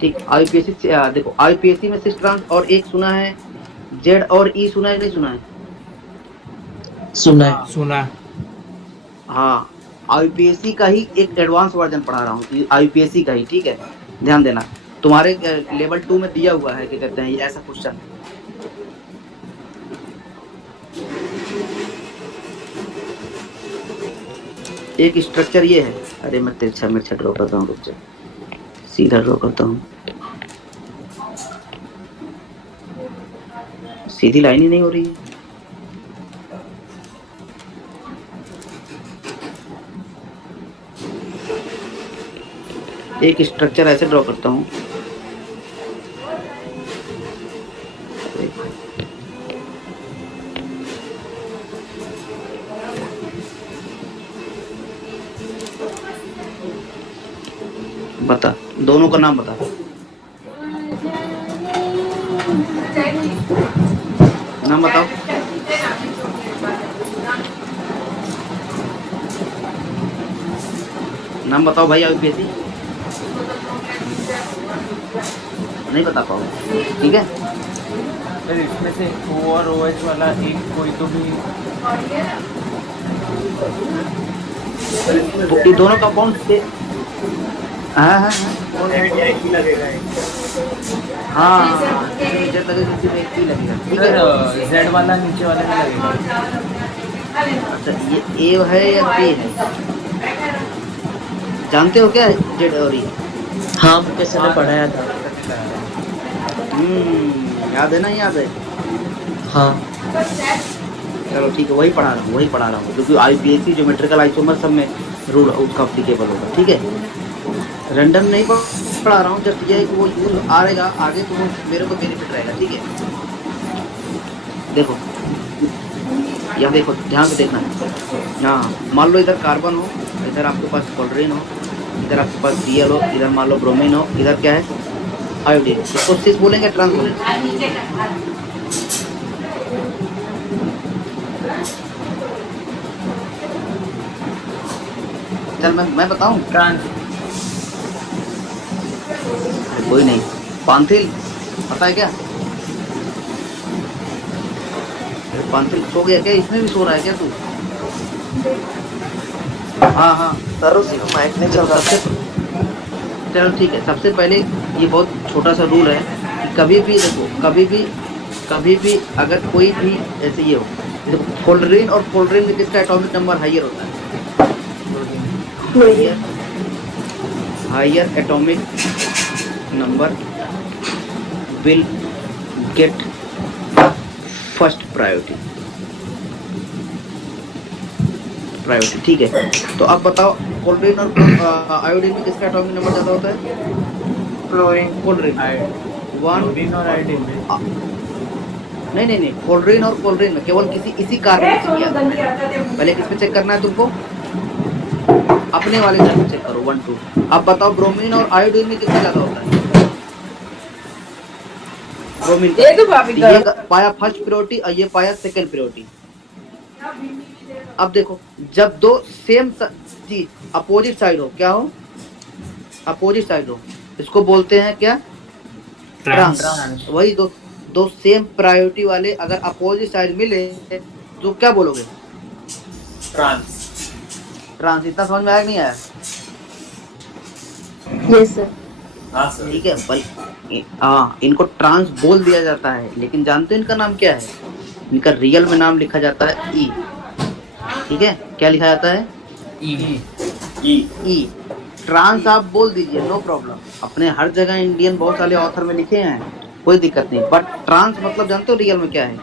ठीक। आईपीएससी देखो, आईपीएससी में सिस ट्रांस और एक सुना है, जेड और ई सुना है नहीं सुना है? सुना है। हाँ, आईपीएससी का ही एक एडवांस वर्जन पढ़ा रहा हूँ, आईपीएससी का ही। ठीक है, ध्यान देना, तुम्हारे लेवल 2 में दिया हुआ है, क्या कहते हैं ये ऐसा क्वेश्चन। एक स्ट्रक्चर ये है, अरे मैं तिरछा मिर्चा ड्रॉ करता हूँ, रुक जा, सीधा ड्रॉ करता हूँ, सीधी लाइन ही नहीं हो रही है। एक स्ट्रक्चर ऐसे ड्रॉ करता हूँ, बता, दोनों का नाम बता। नाम बताओ। नाम बताओ भाई, आईपीएससी नहीं बता पाओगे। ठीक है, सर इसमें से ओ और OH वाला एक कोई तो भी, तो ये दोनों का कौन से? हाँ हाँ हाँ, जब तक किसी में एक ही लगेगा। ठीक है, सर जेड वाला नीचे वाले में लगेगा। अच्छा ये ए है या बी है, जानते हो क्या जेड और ई? हाँ मुझे सर ने पढ़ाया था। याद है ना, याद है। हाँ चलो ठीक है, वही पढ़ा रहा हूँ क्योंकि आईपीएससी ज्योमेट्रिकल आइसोमर सब में रूल उसका अप्लीकेबल होगा। ठीक है, रैंडम नहीं पढ़ा रहा हूँ, जस्ट ये है कि वो यूज आएगा आगे तो वो मेरे को बेनिफिट रहेगा। ठीक है, देखो यहाँ देखो, ध्यान से देखना। हाँ, मान लो इधर कार्बन हो, इधर आपके पास क्लोरीन हो, इधर आपके पास Cl हो, इधर मान लो ब्रोमीन हो, इधर क्या है आयोडीन। इसको सिस बोलेंगे, ट्रांस बोलेंगे? चल मैं बताऊं, ट्रांस। कोई नहीं, पांथिल पता है क्या? पांथिल सो गया क्या? इसमें भी सो रहा है क्या तू? हाँ हाँ सर उसी को माइक नहीं चल रहा। चलो ठीक है, सबसे पहले ये बहुत छोटा सा रूल है कि कभी भी देखो, कभी भी अगर कोई भी ऐसे ये हो, देखो फ्लोरीन और फ्लोरीन में किसका एटॉमिक नंबर हाईयर होता है? Higher atomic number will get first priority. ठीक है, तो अब बताओ क्लोरीन और आयोडीन में किसका एटॉमिक नंबर ज्यादा होता है? क्लोरीन। क्लोरीन क्लोरीन और आयोडीन में नहीं, क्लोरीन और क्लोरीन में केवल इसी कार्बन से किया। पहले किस पे चेक करना है तुमको? अपने वाले से चेक करो 1 2। अब बताओ ब्रोमीन और आयोडीन में किसका ज्यादा होता है? ब्रोमीन। ये पाया फर्स्ट प्रायोरिटी और ये पाया सेकंड प्रायोरिटी। अब देखो, जब दो सेम चीज अपोजिट साइड हो, क्या हो? अपोजिट साइड हो, इसको बोलते हैं क्या? ट्रांस। वही दो सेम प्रायोरिटी वाले अगर अपोजिट साइड मिले तो क्या बोलोगे? ट्रांस। इतना समझ में आया नहीं आया? Yes sir. हाँ सर। ठीक है, हाँ, इनको ट्रांस बोल दिया जाता है, लेकिन जानते हो इनका नाम क्या है? इनका रियल में नाम लिखा जाता है ई। ठीक है, क्या लिखा जाता है? ई। ट्रांस आप बोल दीजिए, नो प्रॉब्लम। अपने हर जगह इंडियन बहुत सारे ऑथर में लिखे हैं, कोई दिक्कत नहीं। बट ट्रांस मतलब जानते हो रियल में क्या है?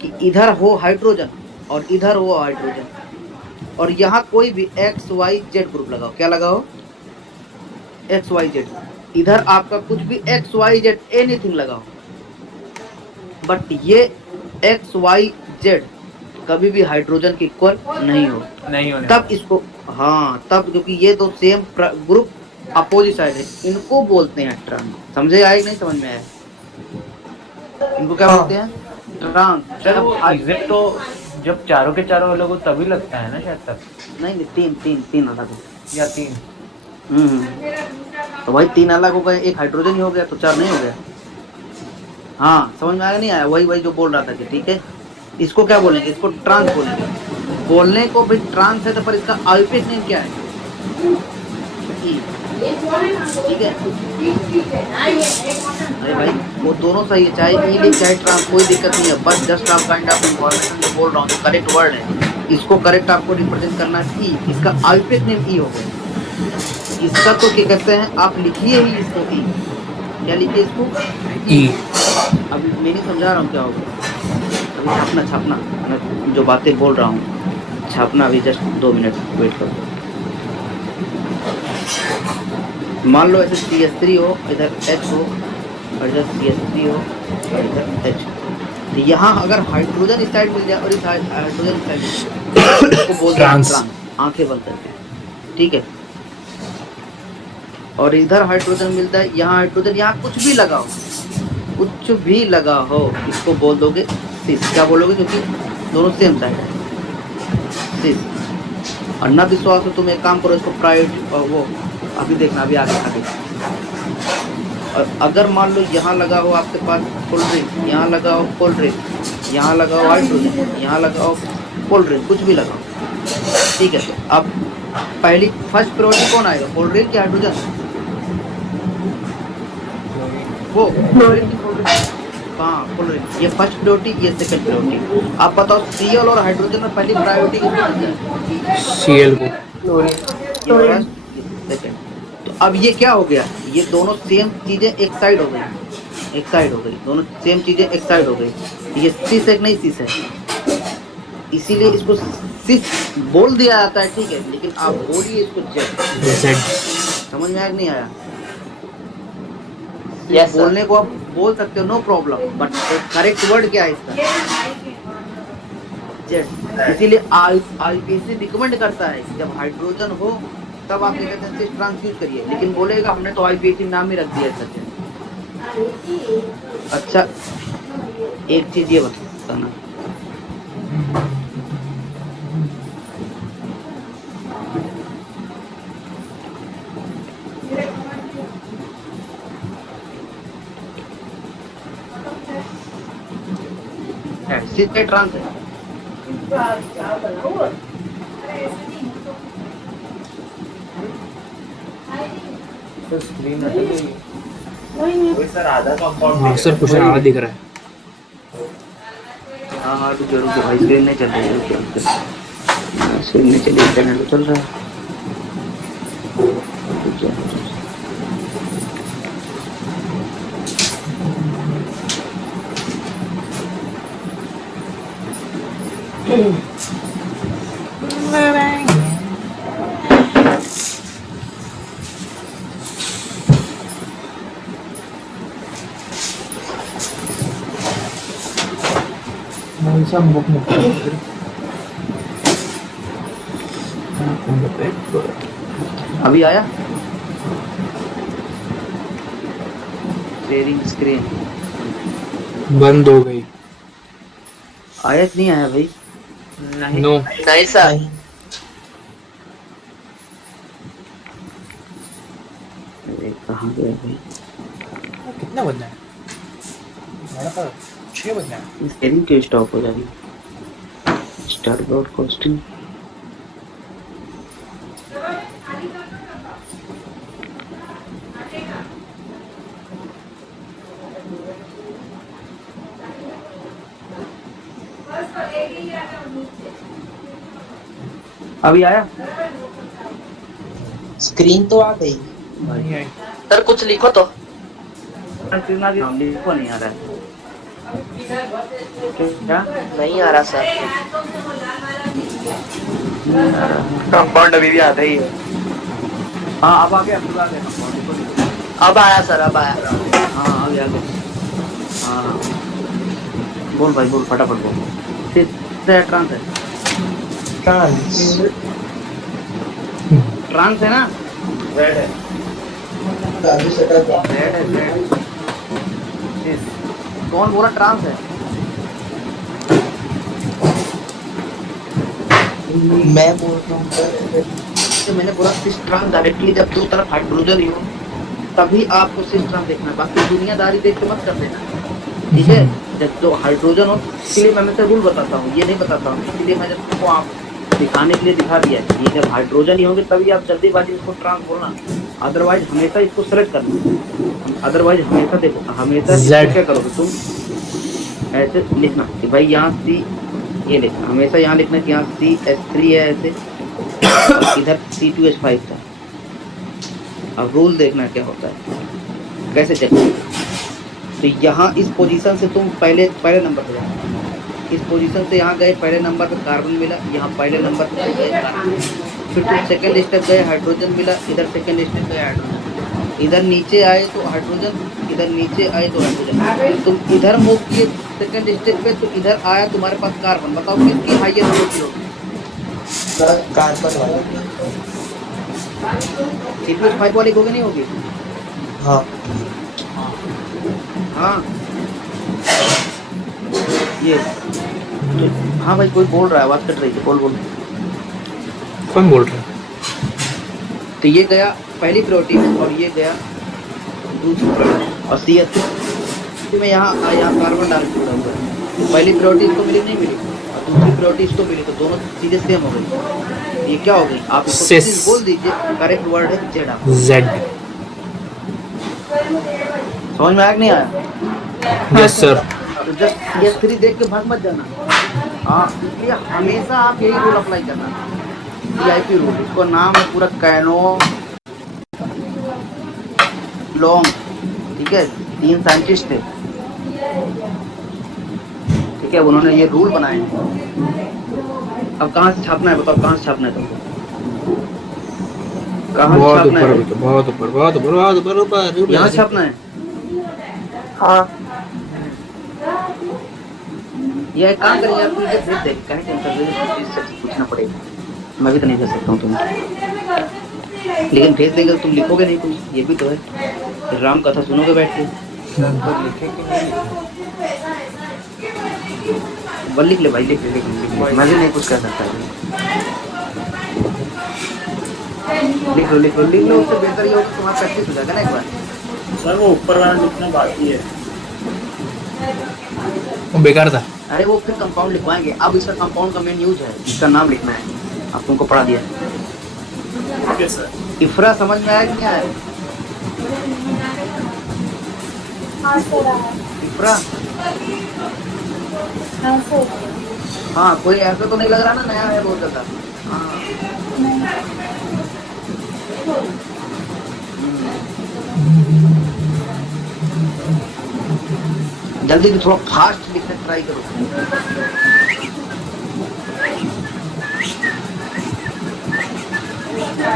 कि इधर हो हाइड्रोजन और इधर हो हाइड्रोजन, और यहाँ कोई भी XYZ ग्रुप लगाओ। क्या लगाओ? XYZ। इधर आपका कुछ भी XYZ एनीथिंग लगाओ, बट ये XYZ कभी भी हाइड्रोजन के इक्वल नहीं हो, नहीं होने तब इसको, हाँ तब, क्योंकि ये दो सेम ग्रुप अपोजिट साइड है, इनको बोलते हैं ट्रांस। समझे आए कि नहीं समझ में आया? इनको क्या बोलते हैं? ट्रांस। सर वो इजेड तो जब चारों के चारों अलग हो तभी लगता है ना शायद तक, नहीं, तीन अलग हो। या 3। तो भाई 3 अलग हो गए, एक हाइड्रोजन ही हो गया, तो 4 नहीं हो गया। हाँ समझ में आया नहीं आया? वही जो बोल रहा था कि ठीक है, इसको क्या बोलेंगे? इसको ट्रांस बोलेंगे। बोलने को भी ट्रांस है, तो पर इसका आईपीएस नेम क्या है? ई। ठीक है, अरे भाई वो दोनों सही है, चाहे ई लिख चाहे ट्रांस, कोई दिक्कत नहीं है। बस जस्ट आप काइंड ऑफ इन्फॉर्मेशन जो बोल रहा हूँ, जो करेक्ट वर्ड है, इसको करेक्ट आपको रिप्रेजेंट करना है ई। इसका आईपीएस नेम ई हो गया। इसका तो क्या कहते हैं, आप लिखिए ही इसको ई। क्या लिखिए इसको? ई। अभी मैं नहीं समझा रहा हूँ क्या होगा। अभी छापना मैं जो बातें बोल रहा हूँ छापना। अभी जस्ट 2 मिनट वेट करो। मान लो ऐसे CH3 हो, इधर H हो, और इधर CH3 हो, और इधर H। तो यहाँ अगर हाइड्रोजन इस साइड मिल जाए और इस हाइड्रोजन इस साइड मिल जाए, इसको बोलते हैं ट्रांस। ट्रांस। आंखें बंद करके, ठीक है। और इधर हाइड्रोजन मिलता है, यहाँ हाइड्रोजन, यहाँ कुछ भी लगाओ, कुछ भी लगा हो, इसको बोल दोगे सिस। क्या बोलोगे? क्योंकि दोनों सेम साइड है, सिस। और न विश्वास हो तुम एक काम करो, इसको प्रायोरिटी वो अभी देखना, अभी आगे। और अगर मान लो यहाँ लगा हो आपके पास कोल्ड ड्रिंक, यहाँ लगा हो कोल्ड ड्रिंक, यहाँ लगा हो हाइड्रोजन, यहाँ लगा हो कोल्ड ड्रिंक, कुछ भी लगाओ, ठीक है। तो अब पहली फर्स्ट प्रायोरिटी कौन आएगा, कोल्ड ड्रिंक या हाइड्रोजन? वो हाँ कोल्ड ड्रिंक, ये फर्स्ट प्रायोरिटी, ये सेकंड प्रायोरिटी। आप बताओ Cl और हाइड्रोजन में पहली प्रायोरिटी किसको देते हैं? Cl को। ये फर्स्ट, ये सेकंड। तो अब ये क्या हो गया? ये दोनों सेम चीजें एक साइड हो गई, एक साइड हो गई, दोनों सेम चीजें एक साइड हो गई। ये सिस है नहीं सिस है, इसीलिए इसको सिस बोल दिया जाता है, ठीक है। लेकिन आप बोलिए इसको जेड। समझ में आया कि नहीं आया? Yes, sir. बोलने को आप बोल सकते हो, no problem, but correct word क्या है इसका? जेड। इसीलिए आईपीसी रिकमेंड करता है कि जब हाइड्रोजन हो तब आप क्या कहते हैं, सिस ट्रांस यूज करिए। लेकिन बोलेगा हमने तो आईपीसी नाम ही रख दिया है सर। अच्छा एक चीज ये बताना, सिस है ट्रांस है? तो स्क्रीन हट गई। हाँ सर कुछ आधा दिख रहा है। हाँ रुक जाओ भाई, स्क्रीन नहीं चल रही है, स्क्रीन नहीं चल रही, इंटरनेट तो चल रहा है। अभी आया शेयरिंग स्क्रीन? बंद हो गई। आया कि नहीं आया भाई? नो। नहीं सर। कहाँ गया भाई? कितना बजना है? 6 बजना है। शेयरिंग क्यों स्टॉप हो जा रही? Start broadcasting. अभी आया? स्क्रीन तो आ गई। नहीं आई। सर कुछ लिखो तो। स्क्रीन आ गई, हम लिखो नहीं आ रहा है क्या? नहीं आ रहा सर। कंपाउंड अभी भी आता ही है। हाँ अब आ गया, अब आ गया। अब आया सर, अब आया। हाँ आ गया। हाँ बोल भाई बोल, फटाफट बोल। ट्रांस है, ट्रांस है ना? रेड है। रेड है, रेड। कौन बोला ट्रांस है? मैं बोल रहा हूँ तो मैंने बोला सिस ट्रांस डायरेक्टली जब दो तरफ हाइड्रोजन ही हो तभी आपको सिस ट्रांस देखना है, बाकी दुनियादारी देख के मत कर देना, ठीक है? जब दो हाइड्रोजन हो, इसलिए मैं तो रूल बताता हूँ, ये नहीं बताता हूँ, इसलिए मैं जब तुमको आप दिखाने के लिए दिखा दिया है। ये जब हाइड्रोजन ही होंगे तभी आप जल्दीबाजी इसको ट्रांस बोलना, अदरवाइज हमेशा इसको सेलेक्ट करना। अदरवाइज हमेशा देखो, हमेशा Z। क्या करोगे तुम, ऐसे लिखना कि भाई यहाँ सी, ये लिखना हमेशा, यहाँ लिखना कि यहाँ CH3 है ऐसे, और इधर C2H5 था। अब रूल देखना क्या होता है, कैसे चेक। तो यहाँ इस पोजीशन से तुम पहले नंबर पे जाओ, इस पोजीशन से यहाँ गए, पहले नंबर पे कार्बन मिला, यहाँ पहले नंबर पे गए कार्बन, फिर तुम सेकंड स्टेप गए, हाइड्रोजन मिला, इधर सेकंड स्टेप गए हाइड्रोजन, इधर नीचे आए तो हाइड्रोजन, इधर नीचे आए तो हाइड्रोजन, तुम इधर मूव किए सेकंड स्टेप पे तो इधर आया तुम्हारे पास कार्बन। बताओ किसकी हाईएस्ट प्रोबेबिलिटी होगी? कार्बन वाला। C2H5 वाली होगी नहीं होगी? हाँ हाँ ये तो, हाँ भाई कोई बोल रहा है, आवाज कट रही है, बोल। कौन बोल रहा है? तो ये गया पहली प्रोटी और ये गया दूसरी प्रोटी, और CH3 में यहाँ कार्बन डायरेक्ट जुड़ा हुआ है। तो पहली प्रोटी इसको मिली नहीं मिली, और दूसरी प्रोटी इसको मिली, तो दोनों चीजें सेम हो गई। ये क्या हो गई, आप इसको Cis। चीज बोल दीजिए, करेक्ट वर्ड है जेड। आप Z। समझ में आया कि नहीं आया? Yes sir. तो जस्ट CH3 देख के भाग मत जाना। हाँ, इसलिए हमेशा आप यही रूल अप्लाई करना, CIP रूल। इसको नाम है पूरा कैनो लॉन्ग, ठीक है? 3 साइंटिस्ट थे, ठीक है? उन्होंने ये रूल बनाए हैं। अब कहाँ से छापना है बताओ, कहाँ से छापना है तुमको? कहाँ से बहुत छापना ऊपर, है? बहुत ऊपर, बहुत ऊपर, बहुत ऊपर, ऊपर। यहाँ छापना है। हाँ। ये एक काम करिए, आप मुझे भेज दें, कहीं टेंशन नहीं, इससे पूछना पड़ेगा, मैं भी तो नहीं कर सकता हूँ तुम्हें, लेकिन भेज देंगे तो तुम लिखोगे नहीं कुछ, ये भी तो है। राम कथा सुनोगे बैठ के, तो लिखे कि नहीं लिखे? बल लिख ले भाई, लिख ले, मैं भी नहीं कुछ कर सकता। लिख लो, उससे बेहतर ये हो कि तुम्हारा प्रैक्टिस हो जाएगा ना एक बार। सर वो ऊपर वाला लिखना बाकी है। वो बेकार था। अरे वो फिर कंपाउंड लिखवाएंगे, अब इसका कंपाउंड का मेन यूज है, इसका नाम लिखना है, आप तुमको पढ़ा दिया। Okay sir. इफ्रा समझ में आया कि नहीं आया? इफ्रा, हाँ कोई ऐसा तो नहीं लग रहा ना नया है बहुत ज्यादा? हाँ जल्दी भी थोड़ा फास्ट लिखने ट्राई करो।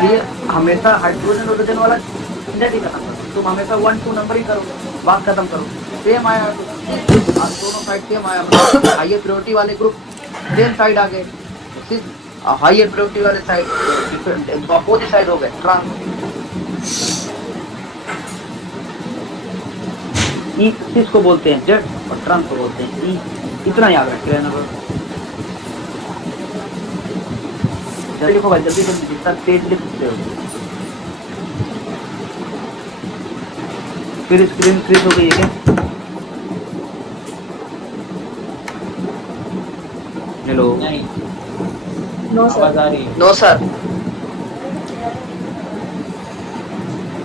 ये हमेशा हाइड्रोजन हाइड्रोजन वाला झंझट ही खत्म करो, तुम हमेशा 1-2 नंबर ही करो, बात खत्म करो। सेम आया दोनों साइड सेम आया, हाईएस्ट प्रायोरिटी वाले ग्रुप सेम साइड आ गए, हाईएस्ट प्रायोरिटी वाले साइड अपोजिट साइड हो गए, ट्रांस। ई किसको बोलते हैं? जेड, और ट्रांस को बोलते हैं ई। इतना याद रख लेना बस। जल्दी लिखो भाई, जल्दी जल्दी, जितना तेज लिख सकते हो। फिर स्क्रीन फ्रीज हो गई है क्या? हेलो, नहीं, नो आवाज आ रही है। No sir.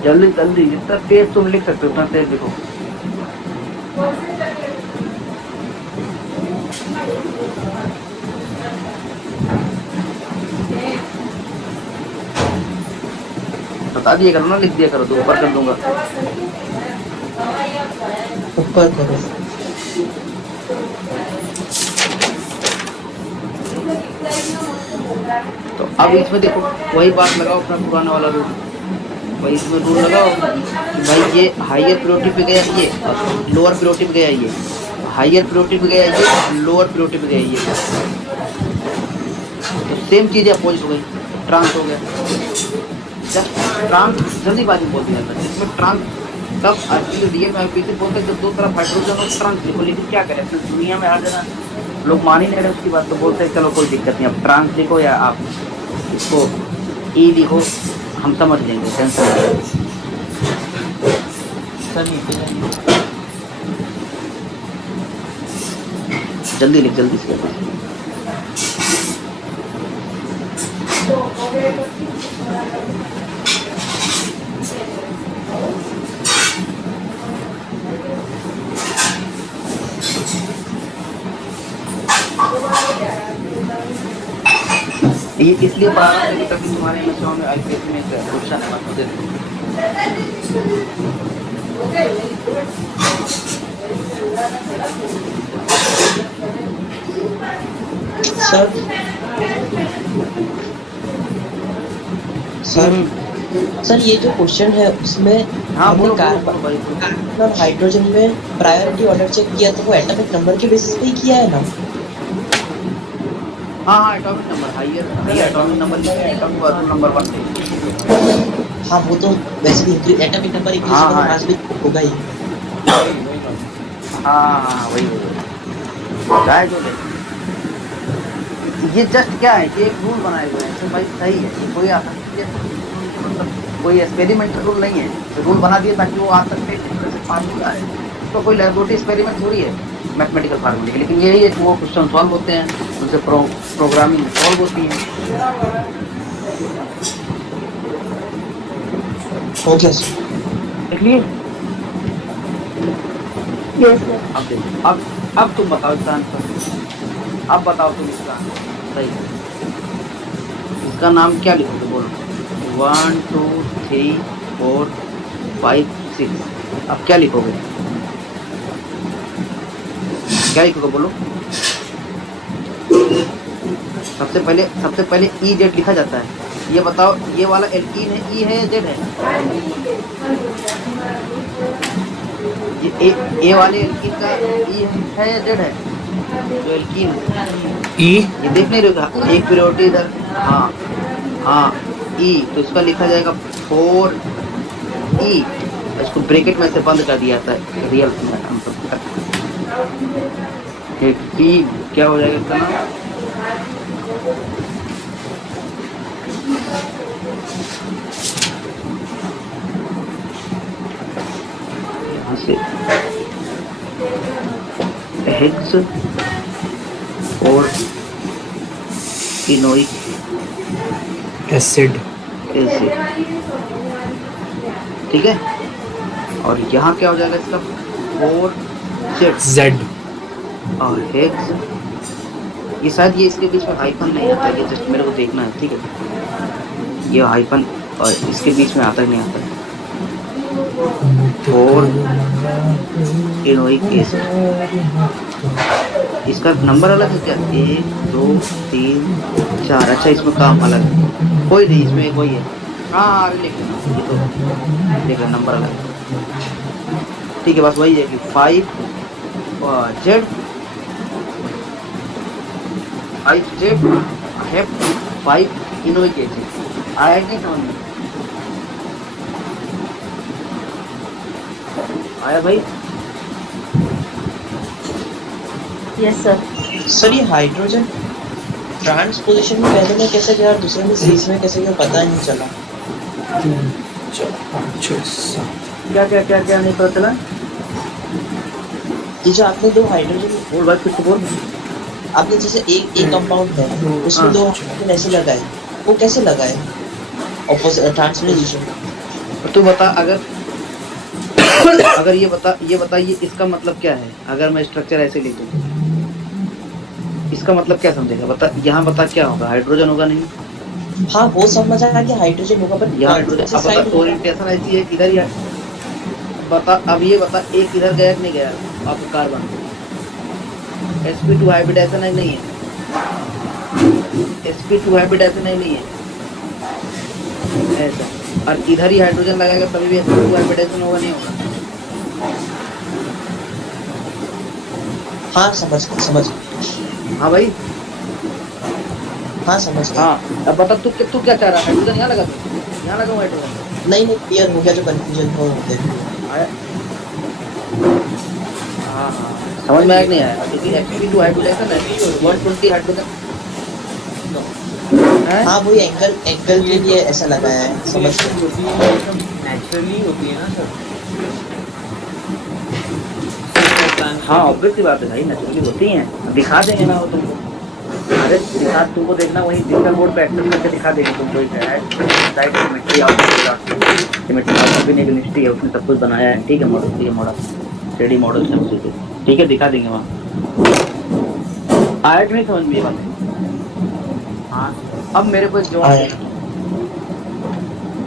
जल्दी जल्दी, जितना तेज तुम लिख सकते हो उतना तेज लिखो। बता दिया करो ना, लिख दिया करो तो ऊपर कर दूंगा। ऊपर करो। तो अब इसमें देखो वही बात लगाओ अपना पुराना वाला रूल, वही इसमें रूल लगाओ कि भाई ये हायर प्रायोरिटी पे गया ये, लोअर प्रायोरिटी पे गया ये, हायर प्रायोरिटी पे गया ये, लोअर प्रायोरिटी पे गया ये, तो सेम चीज़ अपोजिट हो गई, ट्रांस हो गया। जब ट्रांस जल्दीबाजी बोल दिया था, इसमें ट्रांस तब एक्चुअली रियल में पीछे बोलते हैं जब दो तरफ हाइड्रोजन और ट्रांस लिखो, लेकिन क्या करें अपनी दुनिया में हर जगह लोग मान ही नहीं रहे उसकी बात, तो बोलते हैं चलो कोई दिक्कत नहीं, अब ट्रांस लिखो या आप इसको ई लिखो, हम समझ लेंगे, टेंशन नहीं। सर नीचे जाइए। जल्दी लिख, जल्दी से। ये इसलिए पढ़ा रहा हूँ ताकि तुम्हारे बच्चों में आईपीएस में क्वेश्चन है। सर ये जो क्वेश्चन है उसमें हाँ बोलो कार्बन और हाइड्रोजन में प्रायोरिटी ऑर्डर चेक किया तो वो एटॉमिक नंबर के बेसिस पे ही किया है ना? हाँ atomic number higher, atomic number atomic number 1। हाँ वो तो वैसे भी एटॉमिक नंबर इंक्रीज हाँ, पास भी होगा ही। हाँ वही चाहे जो ले, ये जस्ट क्या है, ये एक रूल बनाए हुए हैं तो भाई सही है, कोई आ सकती है, मतलब कोई एक्सपेरिमेंटल रूल नहीं है, रूल बना दिए ताकि वो आ सकते हैं फार्मूला है, तो कोई लैबोरेटरी एक्सपेरिमेंट थोड़ी है मैथमेटिकल फार्मूले, लेकिन यही है कि वो क्वेश्चन सॉल्व होते हैं, उनसे प्रोग्रामिंग सॉल्व होती है। ओके देख लिए? Yes sir. अब देखो, अब तुम बताओ इसका आंसर, अब बताओ तुम इसका आंसर सही है। इसका नाम क्या लिखोगे बोलो? 1 2 3 4 5 6, अब क्या लिखोगे? क्या लिखोगे बोलो? सबसे पहले ई जेड लिखा जाता है, ये बताओ ये वाला एल्कीन है, ई है या जेड है? ये ए वाले एल्कीन का ई है या जेड है? जो एल्कीन है ई, ये देख नहीं रहे, एक प्रायोरिटी इधर, हाँ हाँ ई, तो इसका लिखा जाएगा 4 ई, इसको ब्रैकेट में से बंद कर दिया था रियल पी, क्या हो जाएगा इसका नाम? यहाँ से हेक्स और इनोइक एसिड, ठीक है, और यहाँ क्या हो जाएगा इसका 4 जेड, और हेक्स, ये शायद ये इसके बीच में हाइफन नहीं आता, ये जस्ट मेरे को देखना है, ठीक है, ये हाइफन और इसके बीच में आता नहीं आता, 4 इनोइक एसिड, इसका नंबर अलग है क्या? 1 2 3 4, अच्छा इसमें काम अलग है, कोई नहीं इसमें एक वही है, हाँ अरे लेकिन ये तो देखो नंबर अलग है, ठीक है, बस वही है कि 5 जेड 5 इनोइक एसिड, आया नहीं समझ में? आया भाई? Yes sir. सर ये हाइड्रोजन ट्रांस पोजीशन में पहले में कैसे गया और दूसरे में सीरीज में कैसे गया पता नहीं चला। 3 4 5 6 7, क्या क्या क्या क्या नहीं पता चला? ये जो आपने दो हाइड्रोजन बोल भाई कुछ बोल। आपने जैसे एक कंपाउंड है उसमें दो हाइड्रोजन ऐसे लगाए, वो कैसे लगाए ऑपोजिट ट्रांसपोजिशन? तू बता, अगर ये बताइए इसका मतलब क्या है, अगर मैं स्ट्रक्चर ऐसे लिख दूं इसका मतलब क्या समझेगा? बता, यहाँ बता क्या होगा? हाइड्रोजन होगा नहीं? हाँ वो समझ आया कि हाइड्रोजन होगा, बट यहाँ कौन सी अब साइड बता ओरिएंटेशन ऐसी है, इधर ही है। बता अब ये बता, एक इधर गया कि नहीं गया आपका कार्बन? sp2 हाइब्रिडेशन है नहीं है? sp2 हाइब्रिडेशन है नहीं है? ऐसा, और इधर ही हाइड्रोजन लगाएगा तभी भी sp2 हाइब्रिडेशन होगा नहीं होगा? हाँ समझ हाँ भाई, हाँ समझ गया। हाँ अब बता तू क्या चाह रहा है? हाइड्रोजन यहाँ लगा दो, यहाँ लगाऊं हाइड्रोजन? नहीं क्लियर हो गया, जो कंफ्यूजन हो होते आया? हाँ समझ में आया कि नहीं आया? क्योंकि sp2 हाइब्रिडेशन है, 120 हाइड्रोजन है। हाँ वही एंगल के लिए ऐसा लगाया है, समझ गया। नेचुरली होती है ना सर। हाँ ऑब्वियस सी बात है भाई, नेचुरली होती हैं, दिखा देंगे ना वो तुमको। अरे दिखा, तुमको देखना वही डिजिटल बोर्ड पे एक्सेस करके दिखा देंगे तुमको। एक है साइड सिमेट्री आउट भी यूनिवर्सिटी है, उसने सब कुछ बनाया है, ठीक है। मॉडल, ये मॉडल 3D मॉडल है उसी पे, ठीक है, दिखा देंगे वहाँ। आया कि नहीं समझ में ये बात? हाँ अब मेरे को एक जवाब देना।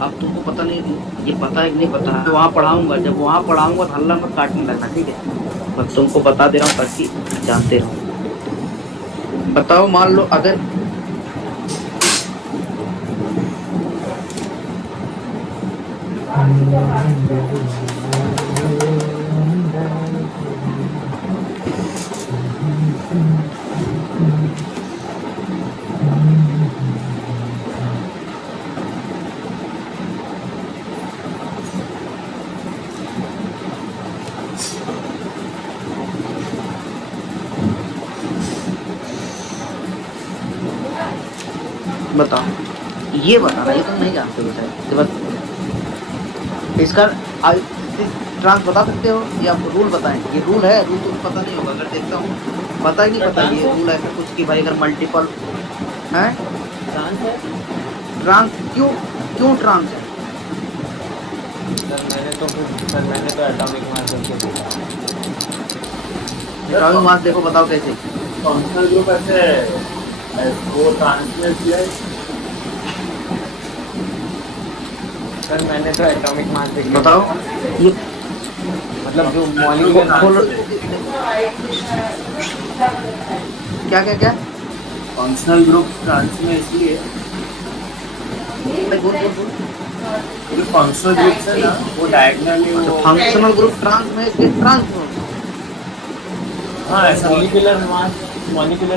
अब तुमको पता नहीं, ये पता है कि नहीं पता है, वहाँ पढ़ाऊंगा, जब वहाँ पढ़ाऊंगा तो हल्ला मत काटने लगना, ठीक है? बस तुमको बता दे रहा हूँ ताकि जानते रहो। बताओ, मान लो अगर बताओ, ये बताना, ये तुम नहीं जानते हो शायद, तो बस इसका ट्रांस बता सकते हो या रूल बताएं? ये रूल है, रूल तो पता नहीं होगा, अगर देखता हूँ पता ही नहीं पता ये रूल है कुछ कि भाई अगर मल्टीपल है ट्रांस, क्यों ट्रांस है? सर मैंने तो एटॉमिक मास करके देखा। एटॉमिक मास देखो, बताओ कैसे? फंक्शनल ग्रुप ऐसे वो ट्रांसलेट किया है। सर मैंने तो एटॉमिक मास देखा। बताओ ये मतलब जो मॉलिक्यूलर क्या फंक्शनल ग्रुप ट्रांस में इसलिए बोल जो फंक्शनल ग्रुप है ना वो डायगोनली वो फंक्शनल ग्रुप ट्रांस में ट्रांस हाँ ऐसा मॉलिक्यूलर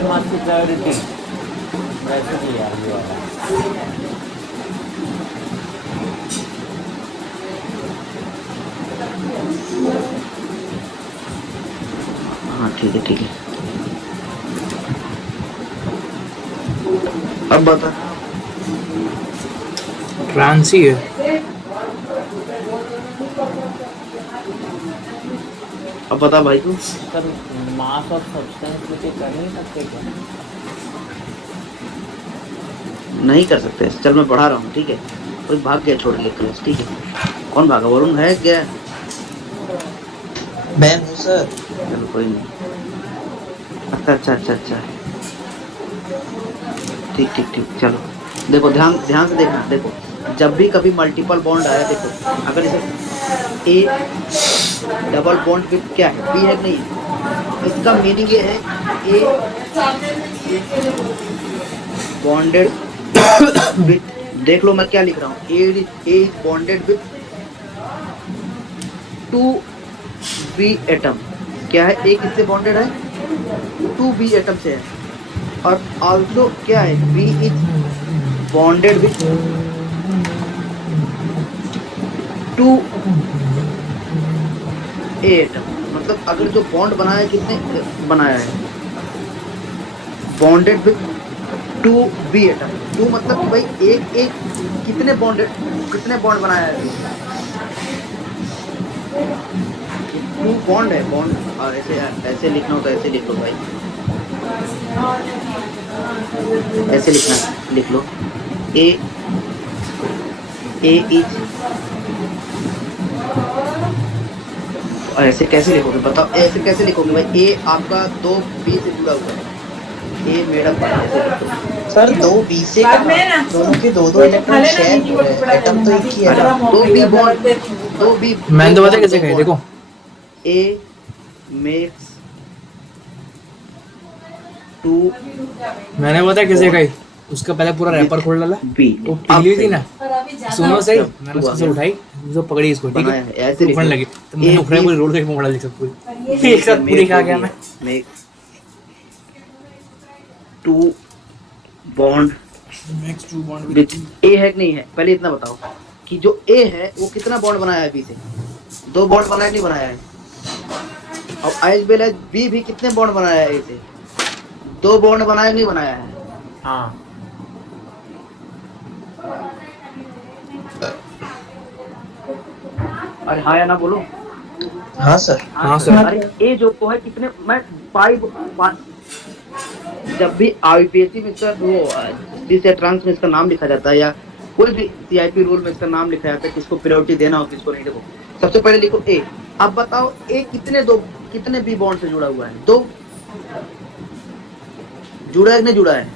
मास की प्रायोरिटी वैसे ही है ये वाला। हाँ ठीक है। अब बता, ट्रांस ही है। अब बता भाई तू। सर मास ऑफ सब्सटेंस लेके कर नहीं सकते क्या? नहीं कर सकते, चल मैं पढ़ा रहा हूँ, ठीक है? कोई भाग गया छोड़ के क्लास, ठीक है? कौन भागा? वरुण है क्या? मैं हूँ सर। चलो कोई नहीं। अच्छा ठीक, चलो देखो, ध्यान से देखना। देखो, जब भी कभी मल्टीपल बॉन्ड आया, देखो अगर इसे ए डबल बॉन्ड विथ क्या है, बी है नहीं है, इसका मीनिंग ये है ए बॉन्डेड विथ, देख लो मैं क्या लिख रहा हूँ, A is bonded with 2b atom. क्या है? ए किससे बॉन्डेड है? 2b एटम से है। और आल्सो क्या है? b is bonded with 2a atom. मतलब अगर जो बॉन्ड बनाया है, कितने बनाया है? Bonded with 2b atom. 2 मतलब कि भाई एक कितने बॉन्ड बनाया है? 2 बॉन्ड है, बॉन्ड। और ऐसे लिखना हो तो ऐसे लिख लो भाई, ऐसे लिख लो ए इज, और ऐसे कैसे लिखोगे बताओ? ऐसे कैसे लिखोगे भाई? ए आपका 2b से जुड़ा हुआ है, ए मेडअप बना ऐसे लिखो। सर दो बी से कहा, दोनों के दो दो इलेक्ट्रॉन शेयर हो रहे हैं, एटम तो एक ही है ना। दो बी बॉन्ड, दो बी, मैंने तो बताया कैसे कहे, देखो ए मेक्स टू मैंने बताया कैसे कही, उसका पहले पूरा रैपर खोल डाला, बी। वो पीली थी ना, सुनो सही, मैंने उसको से उठाई, जो पकड़ी इसको, ठीक है, ऐसे उठने लगी, तो मैंने उठाई पूरी रोड से मोड़ा लिखा पूरी, एक साथ पूरी खा गया मैं। Makes two bond next to bond which A है कि नहीं है, पहले इतना बताओ कि जो ए है वो कितना बॉन्ड बनाया है बी से? दो बॉन्ड बनाया नहीं बनाया है? और एज वेल एज बी भी कितने बॉन्ड बनाया है ए से? दो बॉन्ड बनाया नहीं बनाया है? हाँ अरे हाँ या ना बोलो। हाँ सर। हाँ सर। अरे ए जो है कितने, मैं जब भी आईपीएससी में इसका वो जिस ट्रांस में इसका नाम लिखा जाता है या कोई भी सीआईपी रूल में इसका नाम लिखा जाता है किसको प्रायोरिटी देना हो किसको नहीं, देखो सबसे पहले लिखो ए। अब बताओ ए कितने बी बॉन्ड से जुड़ा हुआ है? दो जुड़ा है कि नहीं जुड़ा है?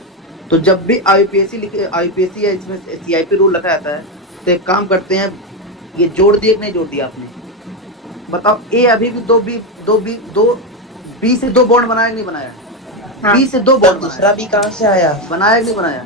तो जब भी आईपीएससी या इसमें सीआईपी रूल लिखा जाता है तो एक काम करते हैं, ये जोड़ दिया कि नहीं जोड़ दिया आपने? बताओ ए अभी भी दो बी से दो बॉन्ड बनाया कि नहीं बनाया? हाँ। बी से दो सर बॉन्ड दूसरा भी कहाँ से आया? बनाया कि नहीं बनाया?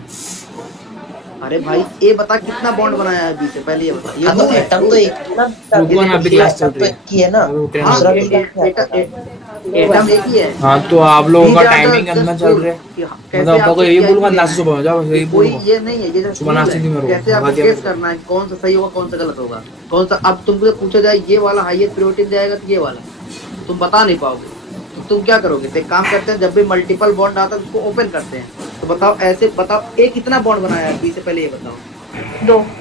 अरे भाई ए बता कितना बॉन्ड बनाया है बी से, पहले ये बता। ये हाँ, तो रूल है, एटम रूल तो है। एक ही ना, रुको ना, अभी क्लास चल तो रही है। एक ही है ना, हाँ, दूसरा भी कहाँ से एटम आया? एक ही है। हाँ तो आप लोगों का These are the टाइमिंग अंदर just चल rule रहे हैं, कि कैसे मतलब आपको आपको यही CIP बोलूंगा देना नाश्ते है। सुबह जाओ, यही कोई बोलूंगा। ये नहीं है, ये just सुबह rule नाश्ते है। नहीं में कैसे रहो, आपको बाकी केस आप- करना है, कौन सा सही होगा कौन सा गलत होगा, कौन सा। अब तुमसे पूछा जाए ये वाला हाईएस्ट प्रायोरिटी जाएगा तो ये वाला, तुम बता नहीं पाओगे, तो तुम क्या करोगे? तो एक काम करते हैं, जब भी मल्टीपल बॉन्ड आता है उसको ओपन करते हैं। तो बताओ ऐसे बताओ ए कितना बॉन्ड बनाया है बी से, पहले ये बताओ।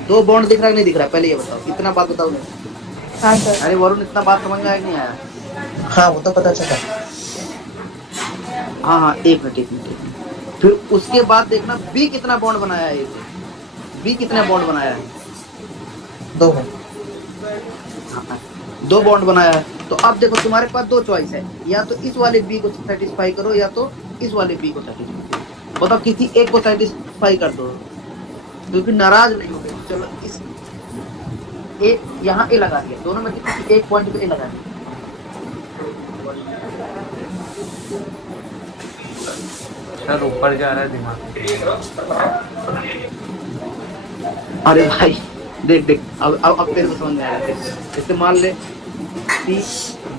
दो बॉन्ड दिख रहा है कि नहीं दिख रहा है, पहले ये बताओ। इतना बात बताओ नहीं। हाँ सर। अरे वरुण इतना बात समझ में आया कि नहीं आया? हाँ वो तो पता चला। हाँ एक मिनट। फिर उसके बाद देखना बी कितना बॉन्ड बनाया है इसे, बी कितना बॉन्ड बनाया है? दो है। हाँ, दो बॉन्ड बनाया है। तो अब देखो तुम्हारे पास दो चॉइस है, या तो इस वाले बी को सेटिस्फाई करो या तो इस वाले बी को सेटिस्फाई करो। बताओ किसी एक को सेटिस्फाई कर दो, क्योंकि नाराज नहीं हो गए। चलो इस ए यहाँ ए लगा दिया, दोनों में से किसी एक पॉइंट पे ए लगा दिया। सर ऊपर जा रहा है दिमाग। अरे भाई देख अब तेरे को समझ में आया। जैसे मान ले सी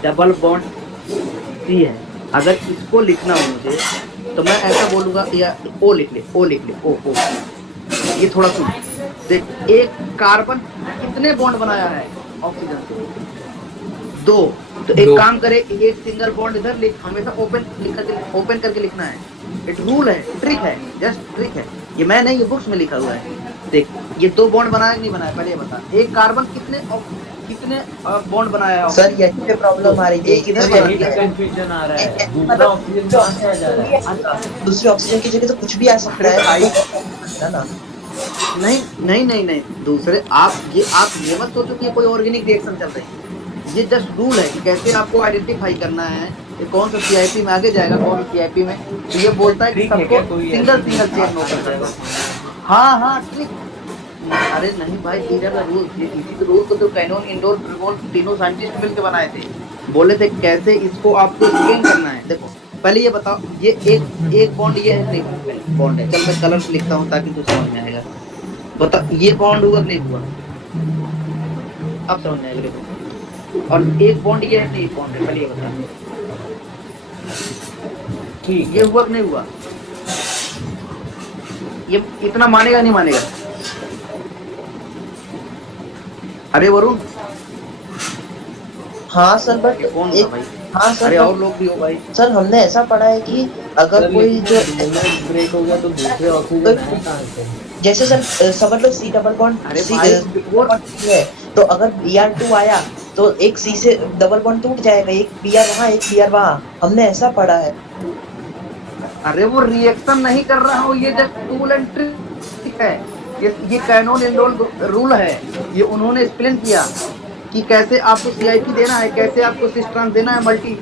डबल बॉन्ड सी है, अगर इसको लिखना हो मुझे तो मैं ऐसा बोलूंगा, या ओ लिख ले ओ ये थोड़ा सुन। देख एक कार्बन कितने बॉन्ड बनाया है ऑक्सीजन से? दो। तो एक दो। काम करे, एक सिंगल बॉन्ड इधर लिख, हमेशा ओपन करके लिखना है। एक रूल है, ट्रिक है, जस्ट ट्रिक है, ये मैं नहीं, ये बुक्स में लिखा हुआ है। देख ये दो बॉन्ड बनाया कि नहीं बनाया, पहले ये बता। एक कार्बन कितने बॉन्ड बनाया है? सर यही पे प्रॉब्लम आ रही है, एक इधर इधर बना यही दिया है। कंफ्यूजन आ रहा है, दूसरा ऑक्सीजन कहाँ से आ जा रहा है? दूसरी ऑक्सीजन की जगह तो कुछ भी आ सकता है ना। नहीं दूसरे आप ये मत सोचो कि ये कोई ऑर्गेनिक रिएक्शन चल रही है। ये जस्ट रूल है कि कैसे आपको आइडेंटिफाई करना है कि कौन सा सीआईपी में आगे जाएगा, कौन सा सीआईपी में। तो ये बोलता है कि ठीक है, सबको क्या कोई सिंगल ऐसी चेन नोट कर जाएगा। हाँ ट्रिक। अरे नहीं भाई, लीडर का रूल, इसी रूल को तो कैनोन, इंडोर, ट्रिगोन तीनों साइंटिस्ट मिलकर बनाए थे। बोले थे कैसे इसको आपको एक्सप्लेन करना है। देखो पहले ये बताओ, ये एक बॉन्ड ये है, नहीं बॉन्ड है। चल मैं कलर से लिखता हूँ ताकि तुझे समझ में आएगा। बता ये बॉन्ड हुआ कि नहीं हुआ? अब समझ में आएगा। देखो और एक बॉन्ड ये है, नहीं बॉन्ड है, पहले ये बता। ठीक ये हुआ कि नहीं हुआ? ये इतना मानेगा नहीं मानेगा? अरे वरुण हाँ सर बट कौन था एक भाई? हाँ सर अरे but- और लोग भी हो भाई। सर हमने ऐसा पढ़ा है कि अगर कोई जो ब्रेक हो गया तो दूसरे ऑक्सीजन है कहाँ से? जैसे सर समझ लो सी डबल बॉन्ड अरे सी भाई, है, तो अगर Br2 आया तो एक सी से डबल बॉन्ड टूट जाएगा, एक Br वहाँ एक Br वहाँ, हमने ऐसा पढ़ा है। अरे वो रिएक्शन नहीं कर रहा हूँ, ये जस्ट टूल एंड ट्रिक है। ये कैनोन इंडोल रूल है, ये उन्होंने एक्सप्लेन किया कि कैसे आपको सीआईपी देना है, कैसे आपको सिस ट्रांस देना है, मल्टी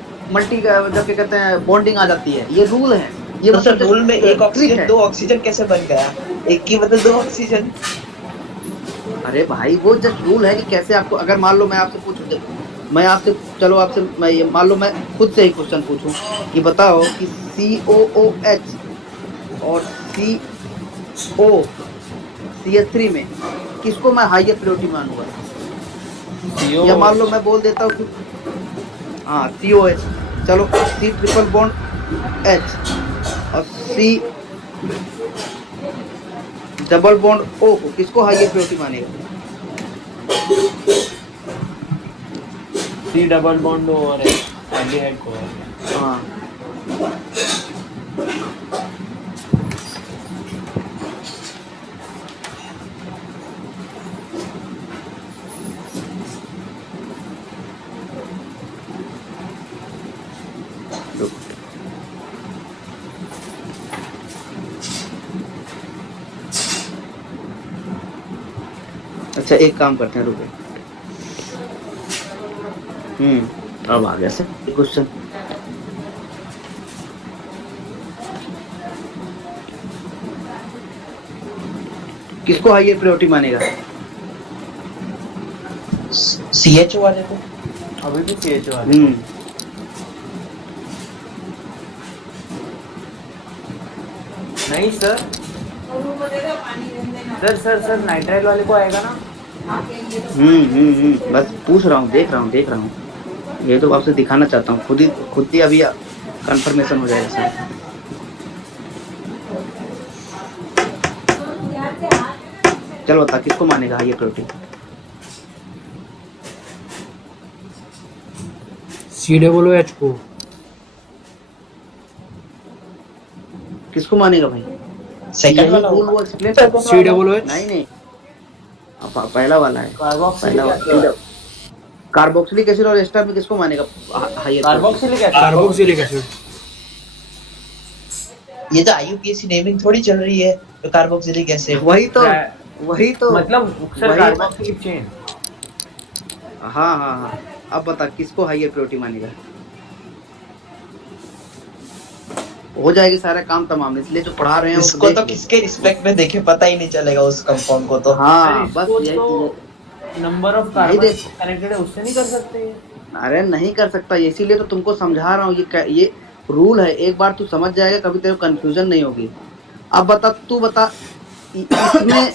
जब क्या कहते हैं बॉन्डिंग आ जाती है। ये रूल है, ये तो सर मतलब रूल में एक trick ऑक्सीजन है। 2 ऑक्सीजन कैसे बन गया? एक की बदले 2 ऑक्सीजन। अरे भाई वो जस्ट रूल है कि कैसे आपको, अगर मान लो मैं आपसे पूछूं, देखो मैं आपसे, चलो आपसे मैं ये मान लो मैं खुद से ही क्वेश्चन पूछूं कि बताओ कि COOH और COCH3 में किसको मैं हाईएस्ट प्रायोरिटी मानूंगा? CO या मान लो मैं बोल देता हूँ कि हाँ COH, चलो C ट्रिपल बॉन्ड H और C डबल बॉन्ड O को किसको हाईएस्ट प्रायोरिटी मानेगा? C डबल बॉन्ड और एल्डिहाइड को है। हाँ अच्छा एक काम करते हैं, रुके। अब आ गया सर क्वेश्चन। किसको हाईएस्ट प्रायोरिटी मानेगा? CHO वाले को। अभी भी CHO वाले। नहीं सर, सर नाइट्राइल वाले को आएगा ना? बस पूछ रहा हूँ, देख रहा हूँ। ये तो आपसे दिखाना चाहता हूँ, खुद ही अभी कंफर्मेशन हो जाएगा सर। चलो बता किसको मानेगा हाईएस्ट प्रायोरिटी? COOH को। किसको मानेगा भाई? सेकंड वाला रूल होगा। वो एक्सप्लेन। COOH। नहीं अब पहला वाला है। कार्बोक्सिलिक पहला वाला कार्बोक्सिलिक एसिड और एस्टर में किसको मानेगा हाईएस्ट? Carboxylic acid. ये तो IUPAC नेमिंग थोड़ी चल रही है, तो कार्बोक्सिलिक एसिड। वही तो मतलब सर वही- कार्बोक्सिलिक चेन। हाँ। अब बता किसको हाईएस्ट प्रायोरिटी मानेगा? हो जाएगी सारा काम तमाम, इसलिए जो पढ़ा रहे हैं वो इसको देख तो ले। किसके रिस्पेक्ट में देखे पता ही नहीं चलेगा उस कंपाउंड को तो। हाँ बस इसको यही तो नंबर ऑफ नहीं कार्बन देख- कनेक्टेड है, उससे नहीं कर सकते ये? अरे नहीं कर सकता, इसीलिए तो तुमको समझा रहा हूँ। ये रूल है, एक बार तू समझ जाएगा कभी तेरे को कंफ्यूजन नहीं होगी। अब तू बता इसमें,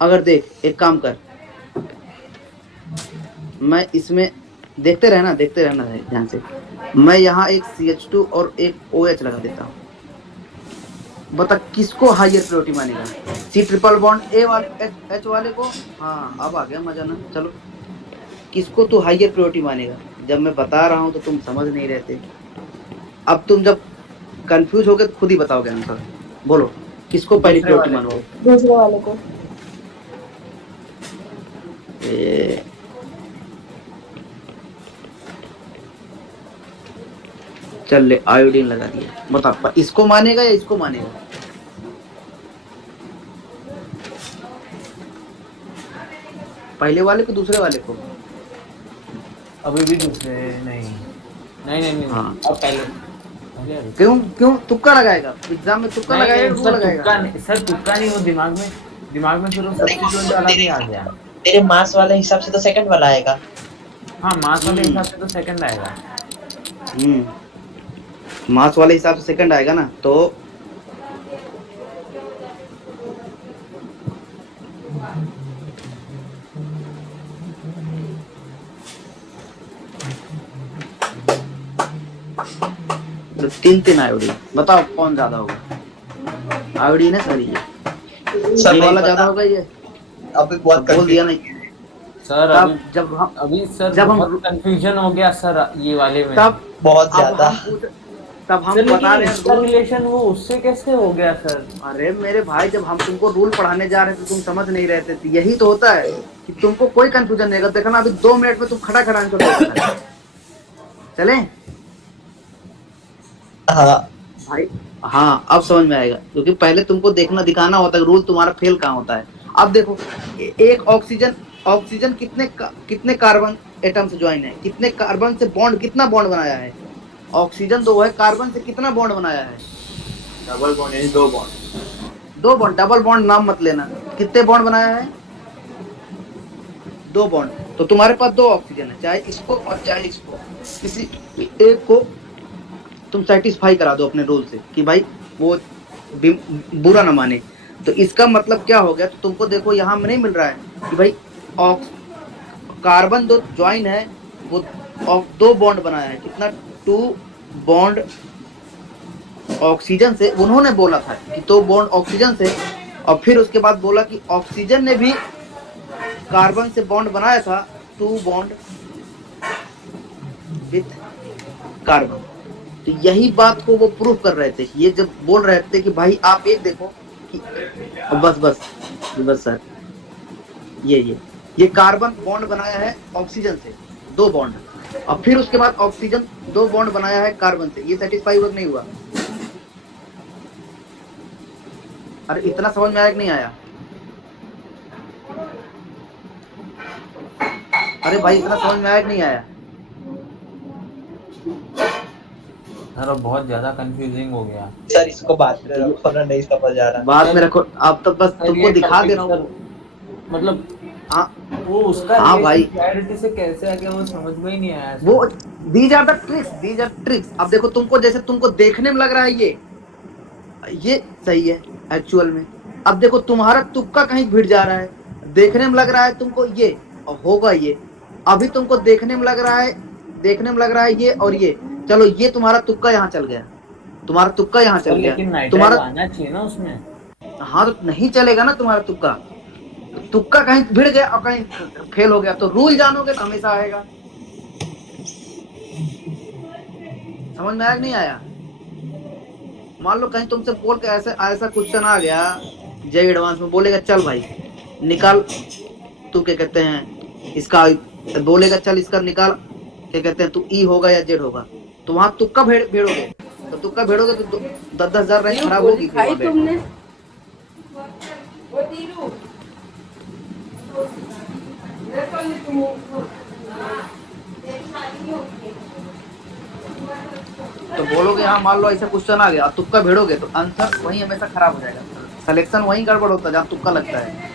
अगर देख एक काम कर, मैं इसमें देखते रहना ध्यान से। मैं यहाँ एक CH2 और एक OH लगा देता हूँ। बता किसको हाईएस्ट प्रायोरिटी मानेगा? C ट्रिपल बॉन्ड H वाले को? हाँ अब आ गया मजा ना। चलो किसको तू हाईएस्ट प्रायोरिटी मानेगा? जब मैं बता रहा हूँ तो तुम समझ नहीं रहते। अब तुम जब कंफ्यूज होगे तो खुद ही बताओगे आंसर। बोलो किसको पहली प्रायोरिटी मानोगे? दूसरे वाले को। चल ले आयोडीन लगा दिया। बता इसको मानेगा या इसको मानेगा? पहले वाले को दूसरे वाले को? अभी भी दूसरे नहीं। हाँ। अब पहले क्यों तुक्का लगाएगा? एग्जाम में तुक्का लगाएगा, रूल सर लगाएगा? तुक्का नहीं, सर तुक्का नहीं, वो दिमाग में फिर वो सब्स्टिट्यूएंट वाला भी आ गया। तेरे मास वाले हिसाब से तो सेकंड वाला आएगा। हाँ मास वाले हिसाब से तो सेकंड आएगा। मास वाले हिसाब से सेकंड आएगा ना, तो तीन आयोडीन। बताओ कौन ज्यादा होगा? आयोडीन है सर, ये वाला ज्यादा होगा। ये अब बहुत बोल दिया नहीं सर तब जब हम कंफ्यूजन हो गया सर ये वाले में। तब बहुत ज्यादा। तब हम बता रहे हैं रिलेशन वो उससे कैसे हो गया सर? अरे मेरे भाई, जब हम तुमको रूल पढ़ाने जा रहे थे तुम समझ नहीं रहते थे। यही तो होता है कि तुमको कोई कंफ्यूजन नहीं होगा। देखना अभी 2 मिनट में तुम खड़ा आंसर चले भाई। हाँ अब समझ में आएगा, क्योंकि पहले तुमको दिखाना होता है रूल तुम्हारा फेल कहाँ होता है। अब देखो एक ऑक्सीजन कितने कार्बन एटम से ज्वाइन है, कितने कार्बन से कितना बॉन्ड बनाया है, ऑक्सीजन 2 है, कार्बन से कितना बॉन्ड बनाया है? डबल बॉन्ड यानी 2 बॉन्ड। 2 बॉन्ड, डबल बॉन्ड नाम मत लेना। कितने बॉन्ड बनाया है? 2 बॉन्ड। तो तुम्हारे पास 2 ऑक्सीजन है, चाहे इसको और चाहे इसको, किसी एक को तुम सेटिस्फाई करा दो अपने रूल से कि भाई वो बुरा ना माने। तो इसका मतलब क्या हो गया? तो तुमको देखो यहाँ में नहीं मिल रहा है कि भाई कार्बन 2 ज्वाइन है, वो 2 बॉन्ड बनाया है। कितना? 2 बॉन्ड ऑक्सीजन से। उन्होंने बोला था कि 2 बॉन्ड ऑक्सीजन से, और फिर उसके बाद बोला कि ऑक्सीजन ने भी कार्बन से बॉन्ड बनाया था, 2 बॉन्ड विथ कार्बन। तो यही बात को वो प्रूफ कर रहे थे। ये जब बोल रहे थे कि भाई आप एक देखो कि बस सर, ये कार्बन बॉन्ड बनाया है ऑक्सीजन से 2 बॉन्ड, और फिर उसके बाद ऑक्सीजन 2 बॉन्ड बनाया है कार्बन से। ये सेटिस्फाई हुआ नहीं हुआ? अरे इतना समझ में आया कि नहीं आया? अरे भाई इतना समझ में आया कि नहीं आया? सर बहुत ज्यादा कंफ्यूजिंग हो गया सर इसको बात में रखो ना, नहीं समझ आ रहा। बाद में रखो, आप तो बस सर, तुमको ये दिखा topic दे रहा हूँ। सर, मतलब हाँ वो उसका हाँ भाई। क्लैरिटी से कैसे आ गया वो समझ में ही नहीं आया सर। वो दीज आर द ट्रिक्स। अब देखो तुमको, जैसे तुमको देखने में लग रहा है ये सही है एक्चुअल में। अब देखो तुम्हारा तुक्का कहीं भिड़ जा रहा है, देखने में लग रहा है तुमको ये और होगा ये। अभी तुमको देखने में लग रहा है ये और ये, चलो ये तुम्हारा तुक्का यहाँ चल गया, तुम्हारा तुक्का यहाँ चल गया, लेकिन तुम्हारा आना चाहिए ना उसमें। हाँ तो नहीं चलेगा ना तुम्हारा तुक्का कहीं भिड़ गया और कहीं फेल हो गया। तो रूल जानोगे तो हमेशा आएगा। समझ में आया कि नहीं आया? मान लो कहीं तुमसे बोल के ऐसा क्वेश्चन आ गया जेई एडवांस में, बोलेगा चल भाई निकाल, तू क्या कहते हैं इसका, बोलेगा चल इसका निकाल, क्या कहते हैं तू ई होगा या जेड होगा, तो वहां तुक्का भिड़ोगे। तो तुक्का भिड़ोगे तो 10,000 रैंक खराब होगी। तुमने तो बोलोगे हाँ मान लो ऐसा क्वेश्चन आ गया, तुक्का भिड़ोगे तो आंसर वही हमेशा खराब हो जाएगा। सिलेक्शन वही गड़बड़ होता है जहाँ तुक्का लगता है।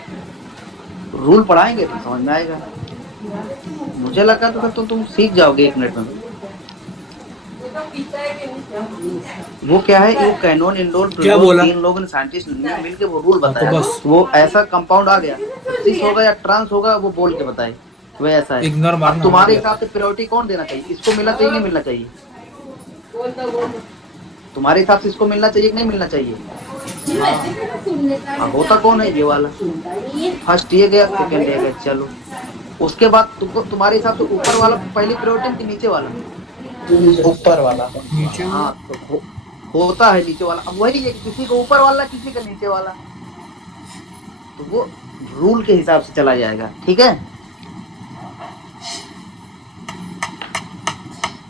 रूल पढ़ाएंगे तो समझ में आएगा। मुझे लगा तो फिर तो तुम सीख जाओगे 1 मिनट में। वो क्या है, वो कैनोन इंडोर 3 लोगों ने साइंटिस्ट मिलके वो रूल बताया। बस वो ऐसा कंपाउंड आ गया, सिस होगा या ट्रांस होगा, वो बोल के बताए वो ऐसा है। इग्नोर मारना। तुम्हारे हिसाब से प्रायोरिटी कौन देना चाहिए? इसको मिलना चाहिए नहीं मिलना चाहिए? तुम्हारे हिसाब से इसको मिलना चाहिए कि नहीं मिलना चाहिए? होता कौन है ये वाला? फर्स्ट ये गया, सेकंड ये गया, चलो उसके बाद तुमको तुम्हारे हिसाब से ऊपर वाला पहली प्रायोरिटी कि नीचे वाला? ऊपर वाला। हाँ तो होता है नीचे वाला। अब वही है, किसी को ऊपर वाला किसी का नीचे वाला, तो वो रूल के हिसाब से चला जाएगा। ठीक है,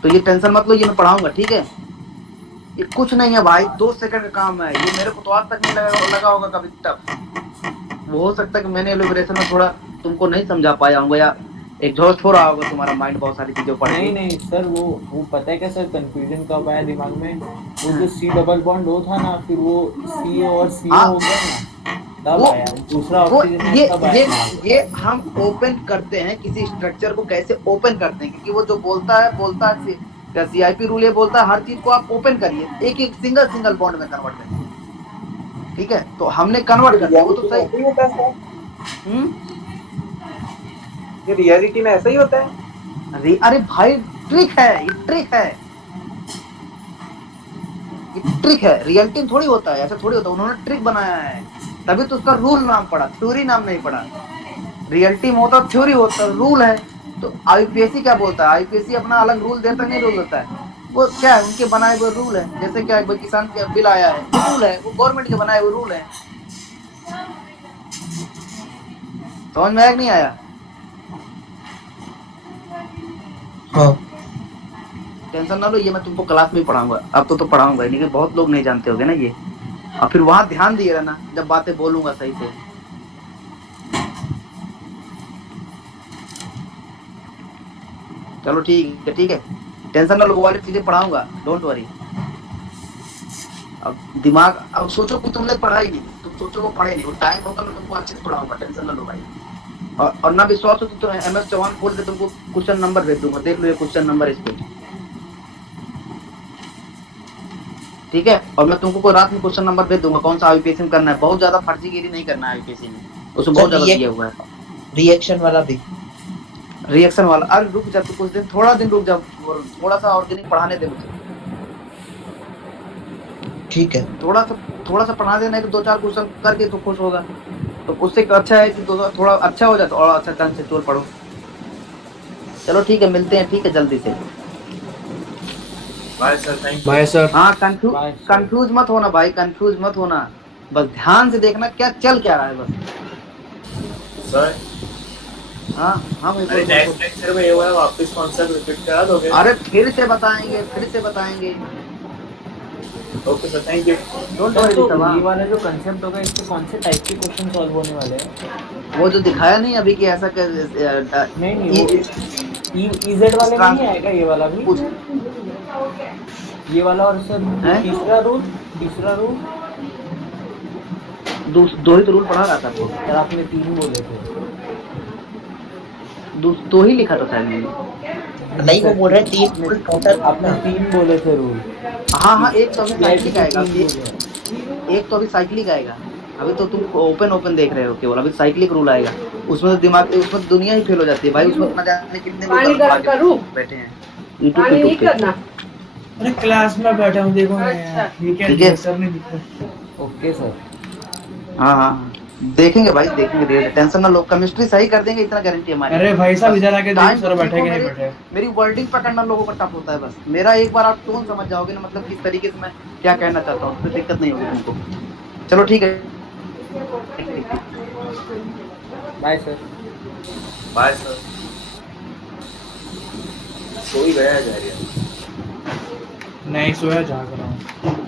तो ये टेंशन मत लो, ये मैं पढ़ाऊंगा। ठीक है, ये कुछ नहीं है भाई, 2 सेकंड का काम है। ये मेरे को तो आज तक नहीं लगा होगा कभी तक। वो हो सकता है कि मैंने एलिब्रेशन में थोड़ा तुमको नहीं समझा पाया होगा, या एग्जॉस्ट हो रहा होगा तुम्हारा माइंड बहुत सारी चीजों पढ़ के। नहीं सर, वो पता है क्या सर, कंफ्यूजन कब आया दिमाग में? वो जो सी डबल बॉन्ड O था ना, फिर वो C और C हो गया ना, तब आया दूसरा ऑक्सीजन। ये हम ओपन करते हैं किसी स्ट्रक्चर को, कैसे ओपन करते हैं, क्योंकि वो जो बोलता है CIP रूल ये बोलता है हर चीज को आप ओपन करिए, एक सिंगल बॉन्ड में कन्वर्ट करिए। ठीक है, तो हमने कन्वर्ट कर दिया, वो तो सही। ये रियलिटी में ऐसा ही होता है? अरे भाई ट्रिक है, ये ट्रिक है। रियलिटी में थोड़ी होता है, ऐसा थोड़ी होता है। उन्होंने ट्रिक बनाया है, तभी तो उसका रूल नाम पड़ा, थ्योरी नाम नहीं पड़ा। रियलिटी में होता थ्योरी होता, रूल है। तो IPSC क्या बोलता है? IPSC अपना अलग रूल देता नहीं, रूल होता है वो क्या है, उनके बनाए हुए रूल है। जैसे क्या किसान का बिल आया है, रूल है, वो गवर्नमेंट के बनाए हुए रूल है। समझ में आया कि नहीं आया? हाँ। टेंशन ना लो, ये मैं तुमको क्लास में ही पढ़ाऊंगा। अब तो पढ़ाऊंगा, लेकिन बहुत लोग नहीं जानते होगे ना ये, और फिर वहां ध्यान दिए रहना जब बातें बोलूंगा सही से। चलो ठीक है। टेंशन ना लो, वो वाली चीजें पढ़ाऊंगा, डोंट वरी। अब दिमाग, अब सोचो कि तुमने पढ़ा ही नहीं, तुम सोचो वो पढ़े नहीं, वो टाइम होगा मैं तुमको अच्छे से पढ़ाऊंगा, टेंशन ना लो भाई। और ना विश्वास हो तो MS चौहान खोल के तुमको क्वेश्चन नंबर भेज दूंगा, देख लो ये क्वेश्चन नंबर इस पे, ठीक है। और मैं तुमको कोई रात में क्वेश्चन नंबर भेज दूंगा कौन सा आईपीएससी में करना है, बहुत ज्यादा फर्जीगिरी नहीं करना है आईपीएससी में, उसमें बहुत ज्यादा दिया हुआ है। रिएक्शन वाला भी, रिएक्शन वाला, अरे रुक जा तू कुछ दिन, थोड़ा दिन रुक जा, थोड़ा सा ऑर्गेनिक पढ़ाने दे मुझे, ठीक है। थोड़ा सा पढ़ा देना, तो 2-4 क्वेश्चन करके तो खुश होगा, तो उससे अच्छा है कि थोड़ा अच्छा हो जाए तो और अच्छा कंसेप्चुअल पढ़ो। चलो ठीक है, मिलते हैं, ठीक है, जल्दी से। Bye sir, thank you. Bye sir. हाँ, कंफ्यूज मत होना भाई, कंफ्यूज मत होना, बस ध्यान से देखना क्या चल क्या रहा है बस। सर हाँ भाई, अरे नेक्स्ट लेक्चर में ये वाला वापस कॉन्सेप्ट रिपीट करा दोगे? अरे फिर से बताएंगे। Okay sir, thank you. Don't तो वरी। ये वाला जो कंसेप्ट होगा इससे कौन से टाइप के क्वेश्चन सॉल्व होने वाले हैं? वो जो दिखाया नहीं अभी कि ऐसा कर, नहीं EZ वाले में नहीं आएगा ये वाला भी? ये वाला और सर तीसरा रूल दो ही तो रूल पढ़ा रहा था आपको, सर, आपने 3 बोले थे। दो ही लिखा था शायद मैंने। नहीं, वो बोल रहे 3 रूल टोटल, आपने 3 बोले थे रूल। हाँ, एक तो अभी साइक्लिक आएगा, एक तो अभी साइक्लिक आएगा, अभी तो तुम ओपन देख रहे हो केवल, अभी साइक्लिक रूल आएगा, उसमें दिमाग, उसमें दुनिया ही फेल हो जाती है भाई, उसमें ना जाने कितने लोग बैठे हैं यूट्यूब पे टूट पे। अरे क्लास में बैठा हूँ, देखो मैं, ठीक है सर ने दिखा। Okay sir. हाँ, देखेंगे भाई, देखेंगे, टेंशन ना लो, केमिस्ट्री सही कर देंगे, इतना गारंटी हमारी। अरे भाई साहब इधर आके देखो सर बैठे कि नहीं मेरी- बैठे। मेरी वर्डिंग पकड़ना लोगों का टफ होता है बस, मेरा एक बार आप टोन समझ जाओगे ना, मतलब किस तरीके से मैं क्या कहना चाहता हूँ, फिर दिक्कत नहीं होगी तुमको। चलो ठीक है, बाय सर। Bye sir. सो ही गया जा रहा है। नहीं सोया, जाग रहा हूँ।